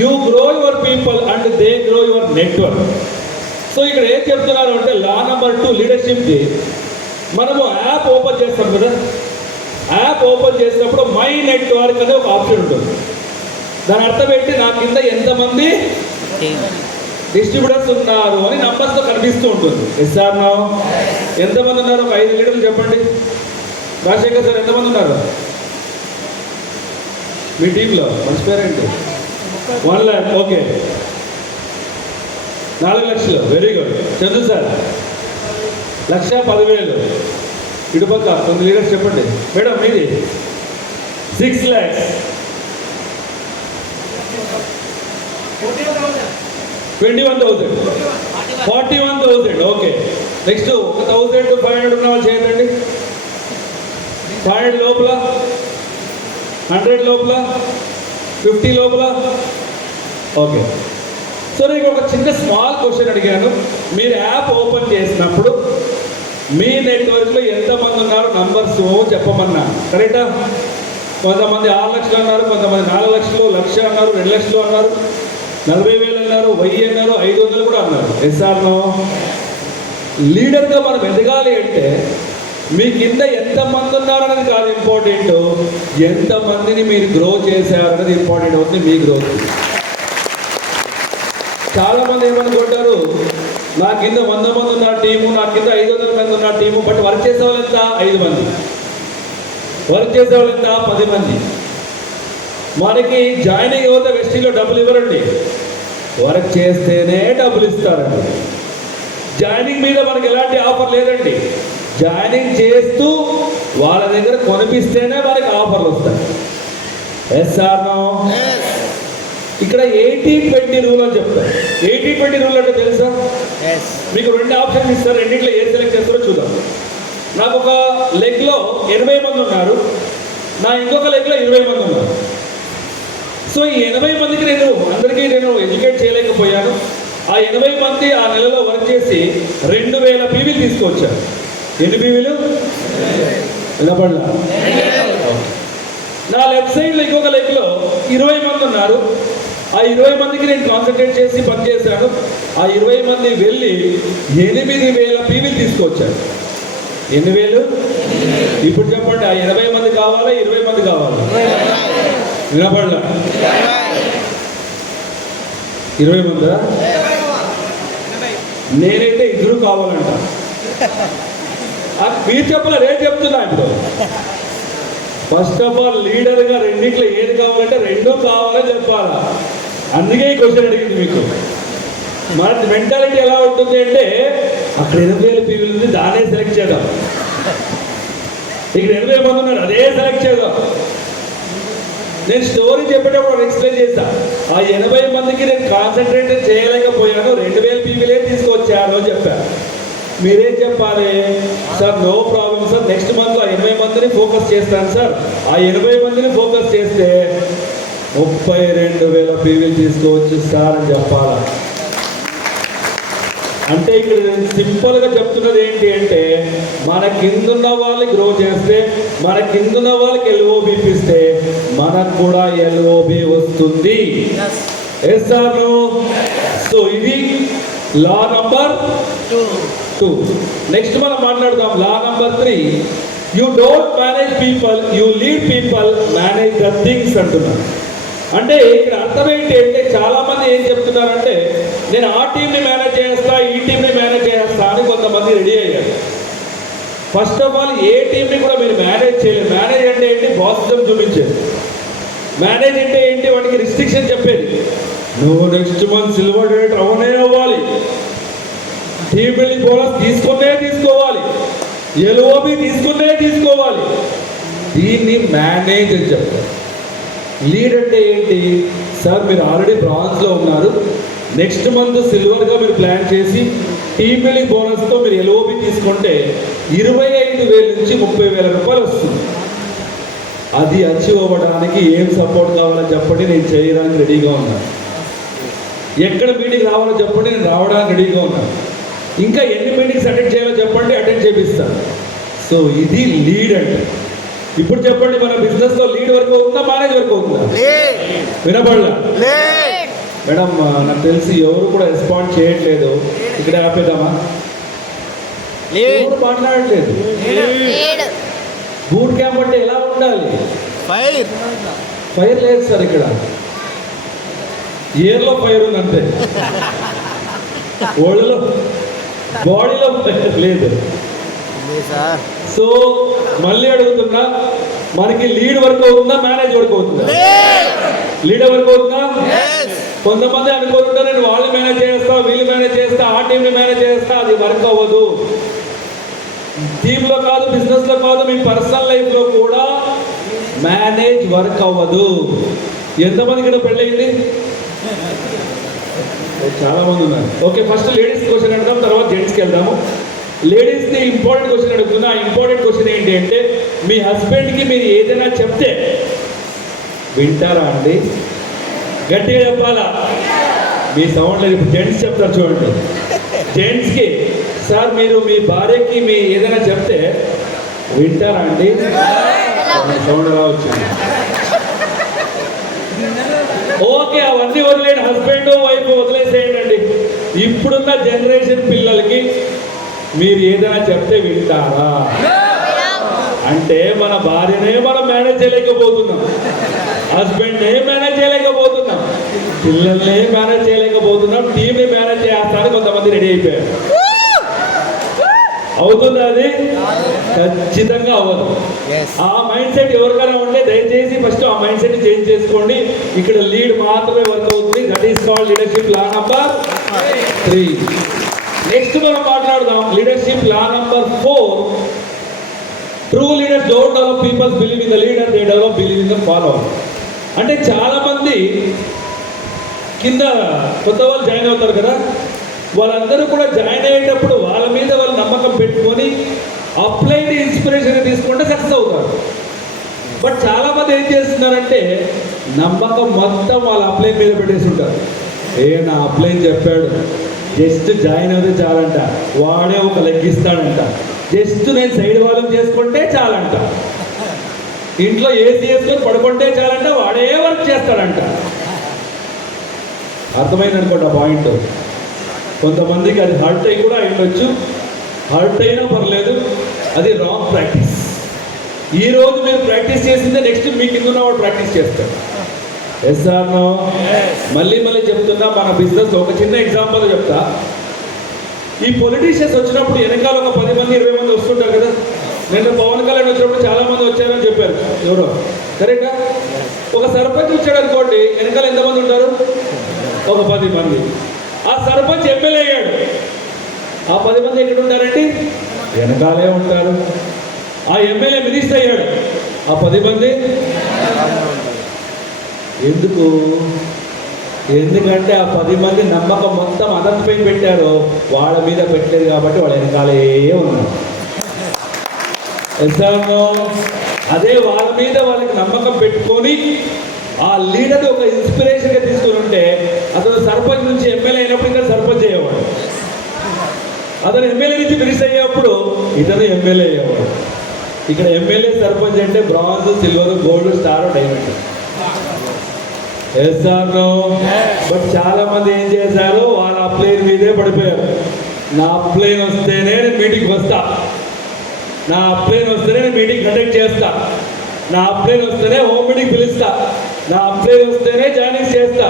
you grow your people and they grow your network. So ఇక్కడ ఏం చెప్తున్నారు అంటే లా నంబర్ 2 లీడర్షిప్కి మనము యాప్ ఓపెన్ చేస్తాం కదా, యాప్ ఓపెన్ చేసినప్పుడు మై నెట్వర్క్ అనే ఒక ఆప్షన్ ఉంటుంది. దాని అర్థం ఏంటి? నా కింద ఎంతమంది డిస్ట్రిబ్యూటర్స్ ఉన్నారు అని నంబర్స్తో కనిపిస్తూ ఉంటుంది. ఎస్ఆర్నో? ఎంతమంది ఉన్నారు? ఒక 5 లీడర్లు చెప్పండి. రాజశేఖర్ సార్ ఎంతమంది ఉన్నారు మీ టీంలో? మంచి పేరేంటి? 1 lakh. ఓకే, 4 లక్షలు. Very good. చందు సార్ 1,10,000. ఇటుపక్క 9 లీడర్స్ చెప్పండి. మేడం మీది 6 lakhs. 21,000. 41,000. ఓకే, నెక్స్ట్ 1,000 to 500 ఉన్న వాళ్ళు చేయండి. 500 లోపల, 100 లోపల, 50 లోపల. ఓకే, సో నేను ఒక చిన్న స్మాల్ క్వశ్చన్ అడిగాను. మీరు యాప్ ఓపెన్ చేసినప్పుడు మీ నెట్వర్క్లో ఎంతమంది ఉన్నారు నంబర్స్ చెప్పమన్నా, కరెక్టా? కొంతమంది 6 లక్షలు అన్నారు, కొంతమంది 4 లక్షలు, 1,00,000 అన్నారు, 2 లక్షలు అన్నారు, 40,000 అన్నారు, 1000 అన్నారు, 500 కూడా అన్నారు. ఎస్ఆర్నో? లీడర్గా మనం ఎదగాలి అంటే మీ కింద ఎంతమంది ఉన్నారనేది కాదు ఇంపార్టెంట్, ఎంతమందిని మీరు గ్రో చేశారనేది ఇంపార్టెంట్ అవుతుంది మీ గ్రోత్. చాలామంది ఏమనుకుంటారు, నా కింద 100 మంది ఉన్న టీము, నా కింద 500 మంది ఉన్న టీము, బట్ వర్క్ చేసే వాళ్ళు ఎంత? 5 మంది. వర్క్ చేసే వాళ్ళు ఎంత? 10 మంది. మనకి జాయినింగ్ అవుతే వెస్టీలో డబ్బులు ఇవ్వరండి, వర్క్ చేస్తేనే డబ్బులు ఇస్తారండి. జాయినింగ్ మీద మనకి ఎలాంటి ఆఫర్ లేదండి, జాయినింగ్ చేస్తూ వాళ్ళ దగ్గర కొనిపిస్తేనే మనకి ఆఫర్లు వస్తాయి. ఎస్ఆర్నో? ఇక్కడ 80-20 రూల్ అని చెప్తారు. 80-20 రూల్ అంటే తెలుసా? మీకు 2 ఆప్షన్స్ ఇస్తారు, రెండింటిలో ఏది సెలెక్ట్ చేస్తారో చూద్దాం. నాకు ఒక లెగ్లో 80 మంది ఉన్నారు, నా ఇంకొక లెగ్లో 20 మంది ఉన్నారు. సో ఈ 80 మందికి అందరికీ నేను ఎడ్యుకేట్ చేయలేకపోయాను. ఆ 80 మంది ఆ నెలలో వర్క్ చేసి 2000 పీవీలు తీసుకొచ్చారు. ఎన్ని పీవీలు? నిలబడలా. నా లెఫ్ట్ సైడ్లో ఇంకొక లెగ్లో 20 మంది ఉన్నారు. ఆ 20 మందికి నేను కాన్సన్ట్రేట్ చేసి పనిచేశాను. ఆ 20 మంది వెళ్ళి 8000 పీవీలు తీసుకొచ్చారు. ఎన్ని వేలు? ఇప్పుడు చెప్పండి, ఆ 80 మంది కావాలా 20 మంది కావాలా? నిలబడలా. 20 మందా? నేనైతే 2 కావాలంట. మీరు చెప్పలే, రేపు చెప్తున్నా. ఇప్పుడు ఫస్ట్ ఆఫ్ ఆల్ లీడర్గా రెండింటిలో ఏది కావాలంటే 2 కావాలని చెప్పాలా. అందుకే ఈ క్వశ్చన్ అడిగింది మీకు. మన మెంటాలిటీ ఎలా ఉంటుంది అంటే, అక్కడ 80,000 పీవీలు ఉంది, దానే సెలెక్ట్ చేద్దాం. ఇక్కడ 80 మంది ఉన్నారు, అదే సెలెక్ట్ చేద్దాం. నేను స్టోరీ చెప్పేటప్పుడు ఎక్స్ప్లెయిన్ చేశా. ఆ 80 మందికి నేను కాన్సన్ట్రేట్ చేయలేకపోయాను, 2000 పీవీలే తీసుకొచ్చాను అని చెప్పాను. మీరేం చెప్పాలి? Sir no problem sir, next మంత్లో 80 మందిని ఫోకస్ చేస్తాను సార్. ఆ 80 మందిని ఫోకస్ చేస్తే 32,000 పీవీలు తీసుకోవచ్చు సార్ అని చెప్పాలా. అంటే ఇక్కడ నేను సింపుల్గా చెప్తున్నది ఏంటి అంటే, మన కిందున్న వాళ్ళని గ్రో చేస్తే, మన కిందున్న వాళ్ళకి ఎల్ఓబి ఇప్పిస్తే మనకు కూడా ఎల్ఓబి వస్తుంది. Yes sir. సో ఇది లా నంబర్ 2. నెక్స్ట్ మనం మాట్లాడదాం law number 3. You don't manage people, you lead people, manage the things అంటున్నారు. అంటే ఇక్కడ అర్థం ఏంటి అంటే, చాలా మంది ఏం చెప్తున్నారంటే, నేను ఆ టీంని మేనేజ్ చేస్తా, ఈ టీంని మేనేజ్ చేస్తా అని కొంతమంది రెడీ అయ్యారు. ఫస్ట్ ఆఫ్ ఆల్ ఏ టీంని కూడా మీరు మేనేజ్ చేయలేదు. మేనేజ్ అంటే ఏంటి? బాసిజం చూపించేది. మేనేజ్ అంటే ఏంటి? వాటికి రిస్ట్రిక్షన్ చెప్పేది. నువ్వు నెక్స్ట్ మంత్ సిల్వర్ డేట్ అవనే అవ్వాలి, టీమ్ బిల్డింగ్ బోనస్ తీసుకునే తీసుకోవాలి, ఎల్ఓబి తీసుకునే తీసుకోవాలి. దీన్ని మేనేజ్ అని చెప్తారు. లీడ్ అంటే ఏంటి? సార్ మీరు ఆల్రెడీ బ్రాంజ్లో ఉన్నారు, నెక్స్ట్ మంత్ సిల్వర్గా మీరు ప్లాన్ చేసి టీమ్ బిల్డింగ్ బోనస్తో మీరు ఎల్ఓబి తీసుకుంటే 25,000 నుంచి 30,000 రూపాయలు వస్తుంది. అది అచీవ్ అవ్వడానికి ఏం సపోర్ట్ కావాలో చెప్పండి, నేను చేయడానికి రెడీగా ఉన్నాను. ఎక్కడ మీటింగ్ రావాలో చెప్పండి, నేను రావడానికి రెడీగా ఉన్నాను. ఇంకా ఎన్ని మీటింగ్స్ అటెండ్ చేయాలో చెప్పండి, అటెండ్ చేపిస్తాను. సో ఇది లీడ్ అంటే. ఇప్పుడు చెప్పండి, మన బిజినెస్లో లీడ్ వరకు అవుతుందా, మేనేజ్ వరకు అవుతుందా? వినపడలా? మేడం నాకు తెలిసి ఎవరు కూడా రెస్పాండ్ చేయట్లేదు. ఇక్కడ ఆపేద్దామా? ఎవరు మాట్లాడట్లేదు. బూట్ క్యాంప్ అంటే ఎలా ఉండాలి? ఫైర్ లేదు సార్, ఇక్కడ ఎయిర్లో ఫైర్ ఉంది అంతే, ఒళ్ళలో బాడీలో ఫైర్ లేదు. సో మళ్ళీ అడుగుతున్నా, మనకి లీడ్ వర్క్ అవుతుందా, మేనేజ్ వర్క్ అవుతుందా? లీడ్ వర్క్ అవుతుందా? కొంతమంది అనుకుంటా, నేను వాళ్ళు మేనేజ్ చేస్తా, వీళ్ళు మేనేజ్ చేస్తా, ఆ టీంని మేనేజ్ చేస్తా. అది వర్క్ అవ్వదు. టీంలో కాదు, బిజినెస్లో కాదు, మీ పర్సనల్ లైఫ్లో కూడా మేనేజ్ వర్క్ అవ్వదు. ఎంతమంది ఇక్కడ పెళ్ళయింది? చాలా మంది ఉన్నారు. ఓకే, ఫస్ట్ లేడీస్ క్వశ్చన్ అడుగుదాం, తర్వాత జెంట్స్కి వెళ్దాము. లేడీస్ని ఇంపార్టెంట్ క్వశ్చన్ అడుగుతున్నా. ఇంపార్టెంట్ క్వశ్చన్ ఏంటి అంటే, మీ హస్బెండ్కి మీరు ఏదైనా చెప్తే వింటారా అండి? గట్టిగా చెప్పాలా? మీ సౌండ్ లేదు. ఇప్పుడు జెంట్స్ చెప్తారు చూడండి. జెంట్స్కి, సార్ మీరు మీ భార్యకి మీ ఏదైనా చెప్తే వింటారా అండి? సౌండ్ ఎలా వచ్చింది? ఓకే, అవన్నీ వదిలేండి, హస్బెండ్ వైఫ్ వదిలేసేయండి అండి. ఇప్పుడున్న జనరేషన్ పిల్లలకి మీరు ఏదైనా చెప్తే వింటారా? అంటే మన భార్యనే మనం మేనేజ్ చేయలేకపోతున్నాం, హస్బెండ్నే మేనేజ్ చేయలేకపోతున్నాం, పిల్లల్నే మేనేజ్ చేయలేకపోతున్నాం, టీంని మేనేజ్ చేస్తానికి కొంతమంది రెడీ అయిపోయారు. అవుతుందా? అది ఖచ్చితంగా అవ్వదు. ఆ మైండ్ సెట్ ఎవరికైనా ఉంటే దయచేసి ఫస్ట్ ఆ మైండ్ సెట్ చేంజ్ చేసుకోండి. ఇక్కడ లీడ్ మాత్రమే వర్క్ అవుతుంది. That is called leadership law number 3. Next మనం మాట్లాడదాం leadership law number 4. True leaders don't develop peoples believe in the leader, they develop believe in the follower. అంటే చాలా మంది కింద కొత్త వాళ్ళు జాయిన్ అవుతారు కదా, వాళ్ళందరూ కూడా జాయిన్ అయ్యేటప్పుడు వాళ్ళ మీద వాళ్ళు నమ్మకం పెట్టుకొని అప్లైడ్ ఇన్స్పిరేషన్ తీసుకుంటే సక్సెస్ అవుతారు. బట్ చాలామంది ఏం చేస్తున్నారంటే నమ్మకం మొత్తం వాళ్ళ అప్లైన్ మీద పెట్టేసి ఉంటారు. నా అప్లైన్ చెప్పాడు, జస్ట్ జాయిన్ అయితే చాలంట, వాడే ఒక లెగ్గిస్తాడంట, జస్ట్ నేను సైడ్ వాళ్ళని చేసుకుంటే చాలంట, ఇంట్లో ఏసీ వేసుకొని పడుకుంటే చాలంట, వాడే వర్క్ చేస్తాడంట. అర్థమైంది అనుకోండి ఆ పాయింట్. కొంతమందికి అది హర్ట్ అయ్యి కూడా అయ్యొచ్చు, హర్ట్ అయినా పర్లేదు, అది రాంగ్ ప్రాక్టీస్. ఈరోజు మీరు ప్రాక్టీస్ చేసిందే నెక్స్ట్ మీ కింద ఉన్నవాడు ప్రాక్టీస్ చేస్తాడు. Yes or no? మళ్ళీ చెప్తున్నా, మన బిజినెస్ ఒక చిన్న ఎగ్జాంపుల్ చెప్తా. ఈ పొలిటీషియన్స్ వచ్చినప్పుడు వెనకాల ఒక 10 మంది 20 మంది వస్తుంటారు కదా. నిన్న పవన్ కళ్యాణ్ వచ్చినప్పుడు చాలా మంది వచ్చారని చెప్పారు ఎవరో, కరెక్టా? ఒక సర్పంచ్ వచ్చాడు అనుకోండి, వెనకాల ఎంతమంది ఉంటారు? ఒక 10 మంది. ఆ సర్పంచ్ ఎమ్మెల్యే అయ్యాడు, ఆ 10 మంది ఎక్కడ ఉంటారండి? వెనకాలే ఉంటారు. ఆ ఎమ్మెల్యే మినిస్టర్ అయ్యాడు, ఆ 10 మంది ఎందుకు? ఎందుకంటే ఆ 10 మంది నమ్మకం మొత్తం అనంతపై పెట్టారు, వాళ్ళ మీద పెట్టలేదు కాబట్టి వాళ్ళ వెనకాలే ఉన్నారు. అదే వాళ్ళ మీద వాళ్ళకి నమ్మకం పెట్టుకొని ఆ లీడర్ ఒక ఇన్స్పిరేషన్గా తీసుకుని ఉంటే అతను సర్పంచ్ నుంచి ఎమ్మెల్యే అయినప్పుడు ఇక్కడ సర్పంచ్ అయ్యేవాడు, అతను ఎమ్మెల్యే నుంచి మినిస్టర్ అయ్యేప్పుడు ఇతను ఎమ్మెల్యే అయ్యేవాడు. ఇక్కడ ఎమ్మెల్యే సర్పంచ్ అంటే bronze, silver, gold, star, diamond. Yes or no? But చాలా మంది ఏం చేశారు, వాళ్ళ అప్లైన్ మీదే పడిపోయారు. నా అప్లైన్ వస్తేనే నేను మీటింగ్కి వస్తా, నా అప్లైన్ వస్తేనే నేను మీటింగ్ కండక్ట్ చేస్తా, నా అప్లైన్ వస్తేనే హోమ్ మీటింగ్ పిలుస్తా, నా అప్లైన్ వస్తేనే జాయినింగ్ చేస్తా.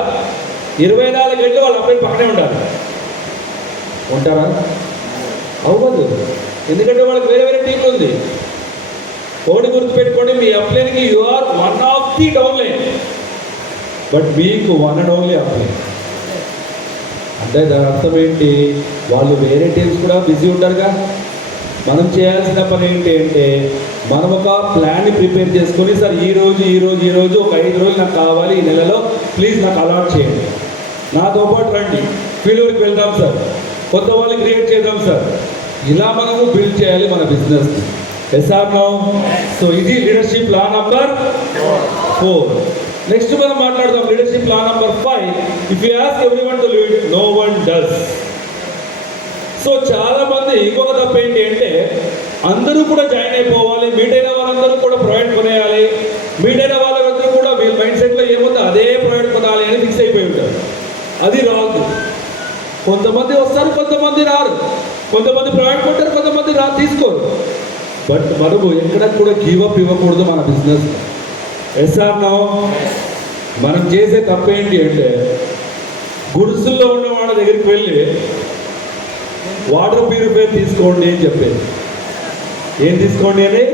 24 గంటలు వాళ్ళ అప్లైన్ పక్కనే ఉండాలి. ఉంటారా? అవ్వదు. ఎందుకంటే వాళ్ళకి వేరే వేరే టీంలు ఉంది. ఒకటి గుర్తుపెట్టుకోండి, మీ అప్లైన్కి you are one of the downline, but మీకు వన్ అండ్ ఓన్లీ అప్లైన్. అంటే దాని అర్థం ఏంటి? వాళ్ళు వేరే టీమ్స్ కూడా బిజీ ఉంటారుగా. మనం చేయాల్సిన పని ఏంటి అంటే మనం ఒక ప్లాన్ని ప్రిపేర్ చేసుకొని, సార్ ఈ రోజు ఒక 5 రోజులు నాకు కావాలి, ఈ నెలలో ప్లీజ్ నాకు అలాట్ చేయండి, నాతో పాటు రండి, ఫీల్డ్కి వెళ్దాం సార్, కొత్త వాళ్ళు క్రియేట్ చేద్దాం సార్. ఇలా మనము బిల్డ్ చేయాలి మన business. Yes or no? So ఇది లీడర్షిప్ లా నంబర్ 4. నెక్స్ట్ మనం మాట్లాడదాం leadership law number 5. If you ask everyone to lead, no one does. So చాలా మంది ఇంకొక తప్పు ఏంటి అంటే అందరూ కూడా జాయిన్ అయిపోవాలి, మీట్ అయిన వాళ్ళందరూ కూడా ప్రొవైడ్ కొనేయాలి, మీట్ అయిన వాళ్ళందరూ కూడా వీళ్ళ మైండ్ సెట్లో ఏముందో అదే ప్రొవైడ్ కొనాలి అని ఫిక్స్ అయిపోయి ఉంటారు. అది రాదు. కొంతమంది వస్తారు, కొంతమంది రారు, కొంతమంది ప్రొవైడ్ కొంటారు, కొంతమంది తీసుకోరు. బట్ మనము ఎక్కడ కూడా గివప్ ఇవ్వకూడదు మన బిజినెస్. Yes or no? మనం చేసే తప్పు ఏంటి అంటే గుడిసెల్లో ఉన్న వాళ్ళ దగ్గరికి వెళ్ళి వాటర్ ప్యూరిఫైర్ తీసుకోండి అని చెప్పేది. ఏం తీసుకోండి అని?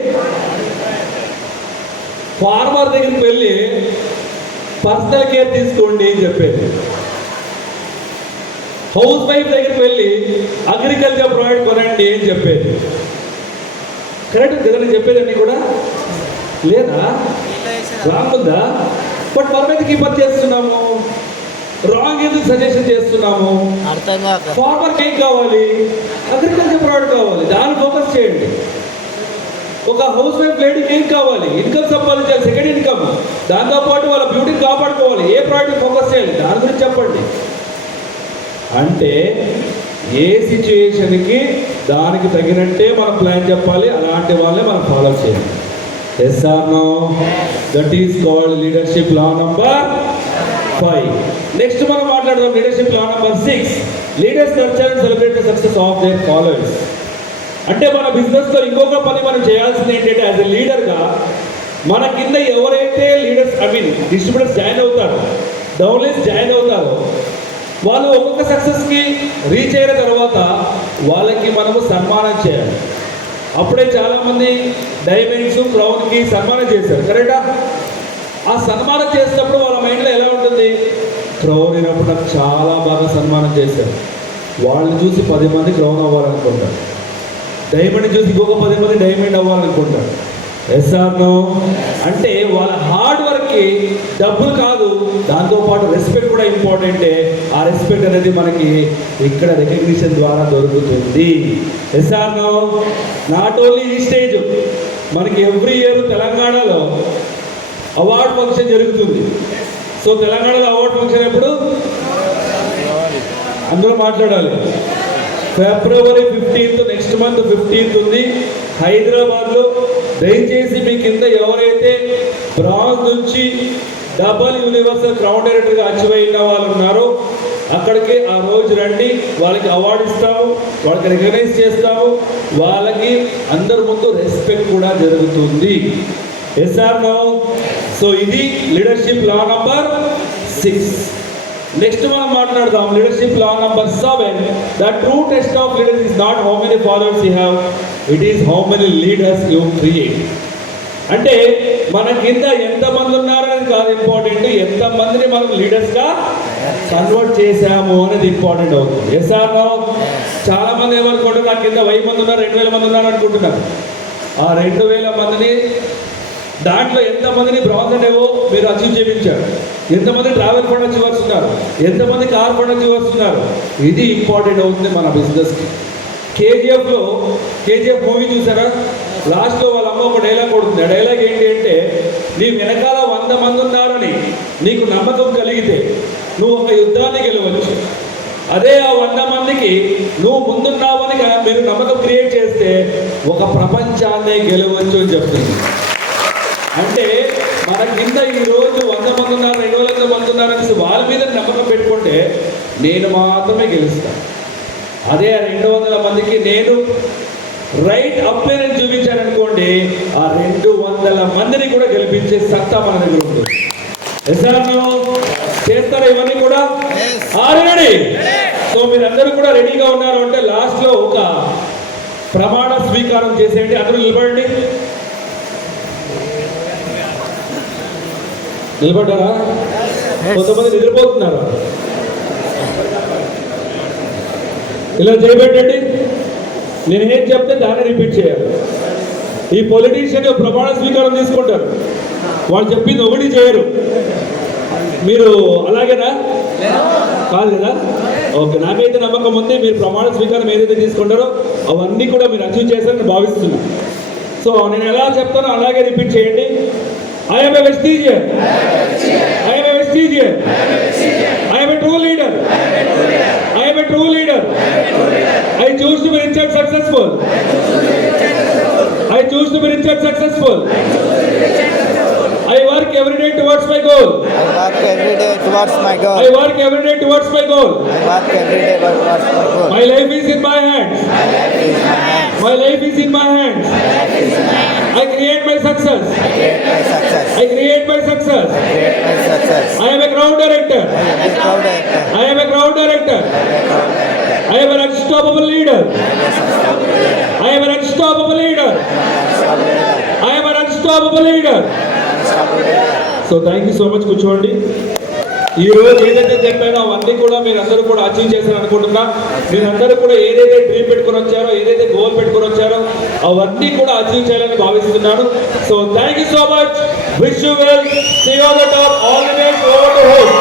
ఫార్మర్ దగ్గరికి వెళ్ళి పర్సనల్ కేర్ తీసుకోండి అని చెప్పేది. హౌస్ వైఫ్ దగ్గరికి వెళ్ళి అగ్రికల్చర్ ప్రోడక్ట్ కొనండి అని చెప్పేది. కరెక్ట్ కదా నేను చెప్పేదండి కూడా? లేదా? రాంగ్ ఉందా? బట్ మనం ఎందుకు కీపర్ చేస్తున్నాము? రాంగ్ ఎందుకు సజెషన్ చేస్తున్నాము? ఫార్మర్కి ఏం కావాలి? అగ్రికల్చర్ ప్రోడక్ట్ కావాలి, దాన్ని ఫోకస్ చేయండి. ఒక హౌస్ వైఫ్ లేడీకి ఏం కావాలి? ఇన్కమ్ సంపాదించాలి, సెకండ్ ఇన్కమ్, దాంతోపాటు వాళ్ళ బ్యూటీని కాపాడుకోవాలి, ఏ ప్రోడక్ట్ ఫోకస్ చేయాలి దాని గురించి చెప్పండి. అంటే ఏ సిచ్యుయేషన్కి దానికి తగినట్టే మనం ప్లాన్ చెప్పాలి, అలాంటి వాళ్ళే మనం ఫాలో చేయాలి. Yes or no? That is called leadership law number 5. Next మనం మాట్లాడదాం leadership law number 6. Leaders nurture and celebrate the success of their followers. అంటే మన బిజినెస్లో ఇంకొక పని మనం చేయాల్సింది ఏంటంటే యాజ్ ఎ లీడర్గా మన కింద ఎవరైతే లీడర్స్ డిస్ట్రిబ్యూటర్స్ జాయిన్ అవుతారో, డౌన్లైన్స్ జాయిన్ అవుతారో, వాళ్ళు ఒక్కొక్క సక్సెస్కి రీచ్ అయిన తర్వాత వాళ్ళకి మనము సన్మానం చేయాలి. అప్పుడే చాలామంది డైమండ్స్, క్రౌన్కి సన్మానం చేశారు, కరెక్టా? ఆ సన్మానం చేసినప్పుడు వాళ్ళ మైండ్లో ఎలా ఉంటుంది? క్రౌన్ అయినప్పుడు నాకు చాలా బాగా సన్మానం చేశారు, వాళ్ళని చూసి 10 మంది క్రౌన్ అవ్వాలనుకుంటారు, డైమండ్ చూసి ఇంకొక 10 మంది డైమండ్ అవ్వాలనుకుంటారు. Yes or no? అంటే వాళ్ళ హార్డ్ వర్క్కి వాళ్ళకి డబ్బులు కాదు, దాంతోపాటు రెస్పెక్ట్ కూడా ఇంపార్టెంటే. ఆ రెస్పెక్ట్ అనేది మనకి ఇక్కడ రికగ్నిషన్ ద్వారా దొరుకుతుంది. ఎస్ఆర్నో నాట్ ఓన్లీ ఈ స్టేజ్, మనకి ఎవ్రీ ఇయర్ తెలంగాణలో అవార్డ్ ఫంక్షన్ జరుగుతుంది. సో తెలంగాణలో అవార్డ్ ఫంక్షన్ ఎప్పుడు? అందరూ మాట్లాడాలి. ఫిబ్రవరి 15th, నెక్స్ట్ మంత్ 15th ఉంది హైదరాబాద్లో. దయచేసి మీ కింద ఎవరైతే బ్రాంజ్ నుంచి డబల్ యూనివర్సల్ క్రౌన్ డైరెక్టర్గా అచీవ్ అయిన వాళ్ళు ఉన్నారో అక్కడికి ఆ రోజు రండి. వాళ్ళకి అవార్డు ఇస్తాము, వాళ్ళకి రికగ్నైజ్ చేస్తాము, వాళ్ళకి అందరి ముందు రెస్పెక్ట్ కూడా జరుగుతుంది. Yes or no. సో ఇది లీడర్షిప్ లా నంబర్ 6. నెక్స్ట్ మనం మాట్లాడదాం leadership law number 7. The true test of leader is not how many followers you have, it is how many leaders you create. అంటే మన కింద ఎంతమంది ఉన్నారనేది కాదు ఇంపార్టెంట్, ఎంతమందిని మనం లీడర్స్గా కన్వర్ట్ చేశాము అనేది ఇంపార్టెంట్ అవుతుంది. Yes or no. చాలా మంది ఏమనుకుంటారు, నా కింద 1000 మంది ఉన్నారు, 2000 మంది ఉన్నారు అనుకుంటున్నారు. ఆ 2000 మందిని దాంట్లో ఎంతమందిని బ్రాంజ్ అనేవో మీరు అచీవ్ చేయించారు, ఎంతమంది ట్రావెల్ ఫండ్ అచీవర్స్ ఉన్నారు, ఎంతమంది కార్ ఫండ్ అచీవర్స్ ఉన్నారు, ఇది ఇంపార్టెంట్ అవుతుంది మన బిజినెస్కి. కేజీఎఫ్ మూవీ చూసారా? లాస్ట్లో వాళ్ళ అమ్మ ఒక డైలాగ్ కొడుతుంది. ఆ డైలాగ్ ఏంటి అంటే, నీ వెనకాల 100 మంది ఉన్నారని నీకు నమ్మకం కలిగితే నువ్వు ఒక యుద్ధాన్ని గెలవచ్చు. అదే ఆ 100 మందికి నువ్వు ముందున్నావని మీరు నమ్మకం క్రియేట్ చేస్తే ఒక ప్రపంచాన్ని గెలవచ్చు అని చెప్తుంది. అంటే మన కింద ఈరోజు 100 మంది ఉన్నారు, 200 మంది ఉన్నారనేసి వాళ్ళ మీద నమ్మకం పెట్టుకుంటే నేను మాత్రమే గెలుస్తాను. అదే 200 మందికి నేను రైట్ అప్లైన్ చూపించాననుకోండి, ఆ 200 మందిని కూడా గెలిపించే సత్తా మన దగ్గర ఉంటుంది. చేస్తారా ఇవన్నీ కూడా? ఆల్రెడీ. సో మీరందరూ కూడా రెడీగా ఉన్నారు అంటే లాస్ట్లో ఒక ప్రమాణ స్వీకారం చేసేయండి. అందరూ నిలబడండి. నిలబడ్డారా? కొంతమంది నిద్రపోతున్నారు. ఇలా చేయబెట్టండి. నేను ఏం చెప్తే దాన్ని రిపీట్ చేయాలి. ఈ పొలిటీషియన్ ప్రమాణ స్వీకారం తీసుకుంటారు, వాళ్ళు చెప్పింది ఒకటి చేయరు. మీరు అలాగేనా? కాదు కదా? ఓకే, నాకైతే నమ్మకం ఉంది మీరు ప్రమాణ స్వీకారం ఏదైతే తీసుకుంటారో అవన్నీ కూడా మీరు అచీవ్ చేస్తారని భావిస్తున్నాను. సో నేను ఎలా చెప్తానో అలాగే రిపీట్ చేయండి. I am a vestigian. I am a vestigian. I am a true leader. I am a true leader. I choose to be rich and successful. I choose to be rich and successful. I work every day towards my goal. I work every day towards my goal. I work every day towards my goal. I work every day towards my goal. My life is in my hands. My life is in my hands. My life is in my hands. My life is in my hands. I create my success. I create my success. I create my success. I create my success. I am a crowd director. I am a crowd director. I am a crowd director. I am an unstoppable leader. I am an unstoppable leader. I am an unstoppable leader. So thank you so much. కూర్చోండి. ఈ రోజు ఏదైతే చెప్పానో అవన్నీ కూడా మీరందరూ కూడా achieve చేశారు అనుకుంటున్నా. మీరందరూ కూడా ఏదైతే డ్రీమ్ పెట్టుకొని వచ్చారో, ఏదైతే గోల్ పెట్టుకొని వచ్చారో అవన్నీ కూడా అచీవ్ చేయాలని భావిస్తున్నాను. So thank you so much. Wish you well. See you on the top. All the best. Over to host.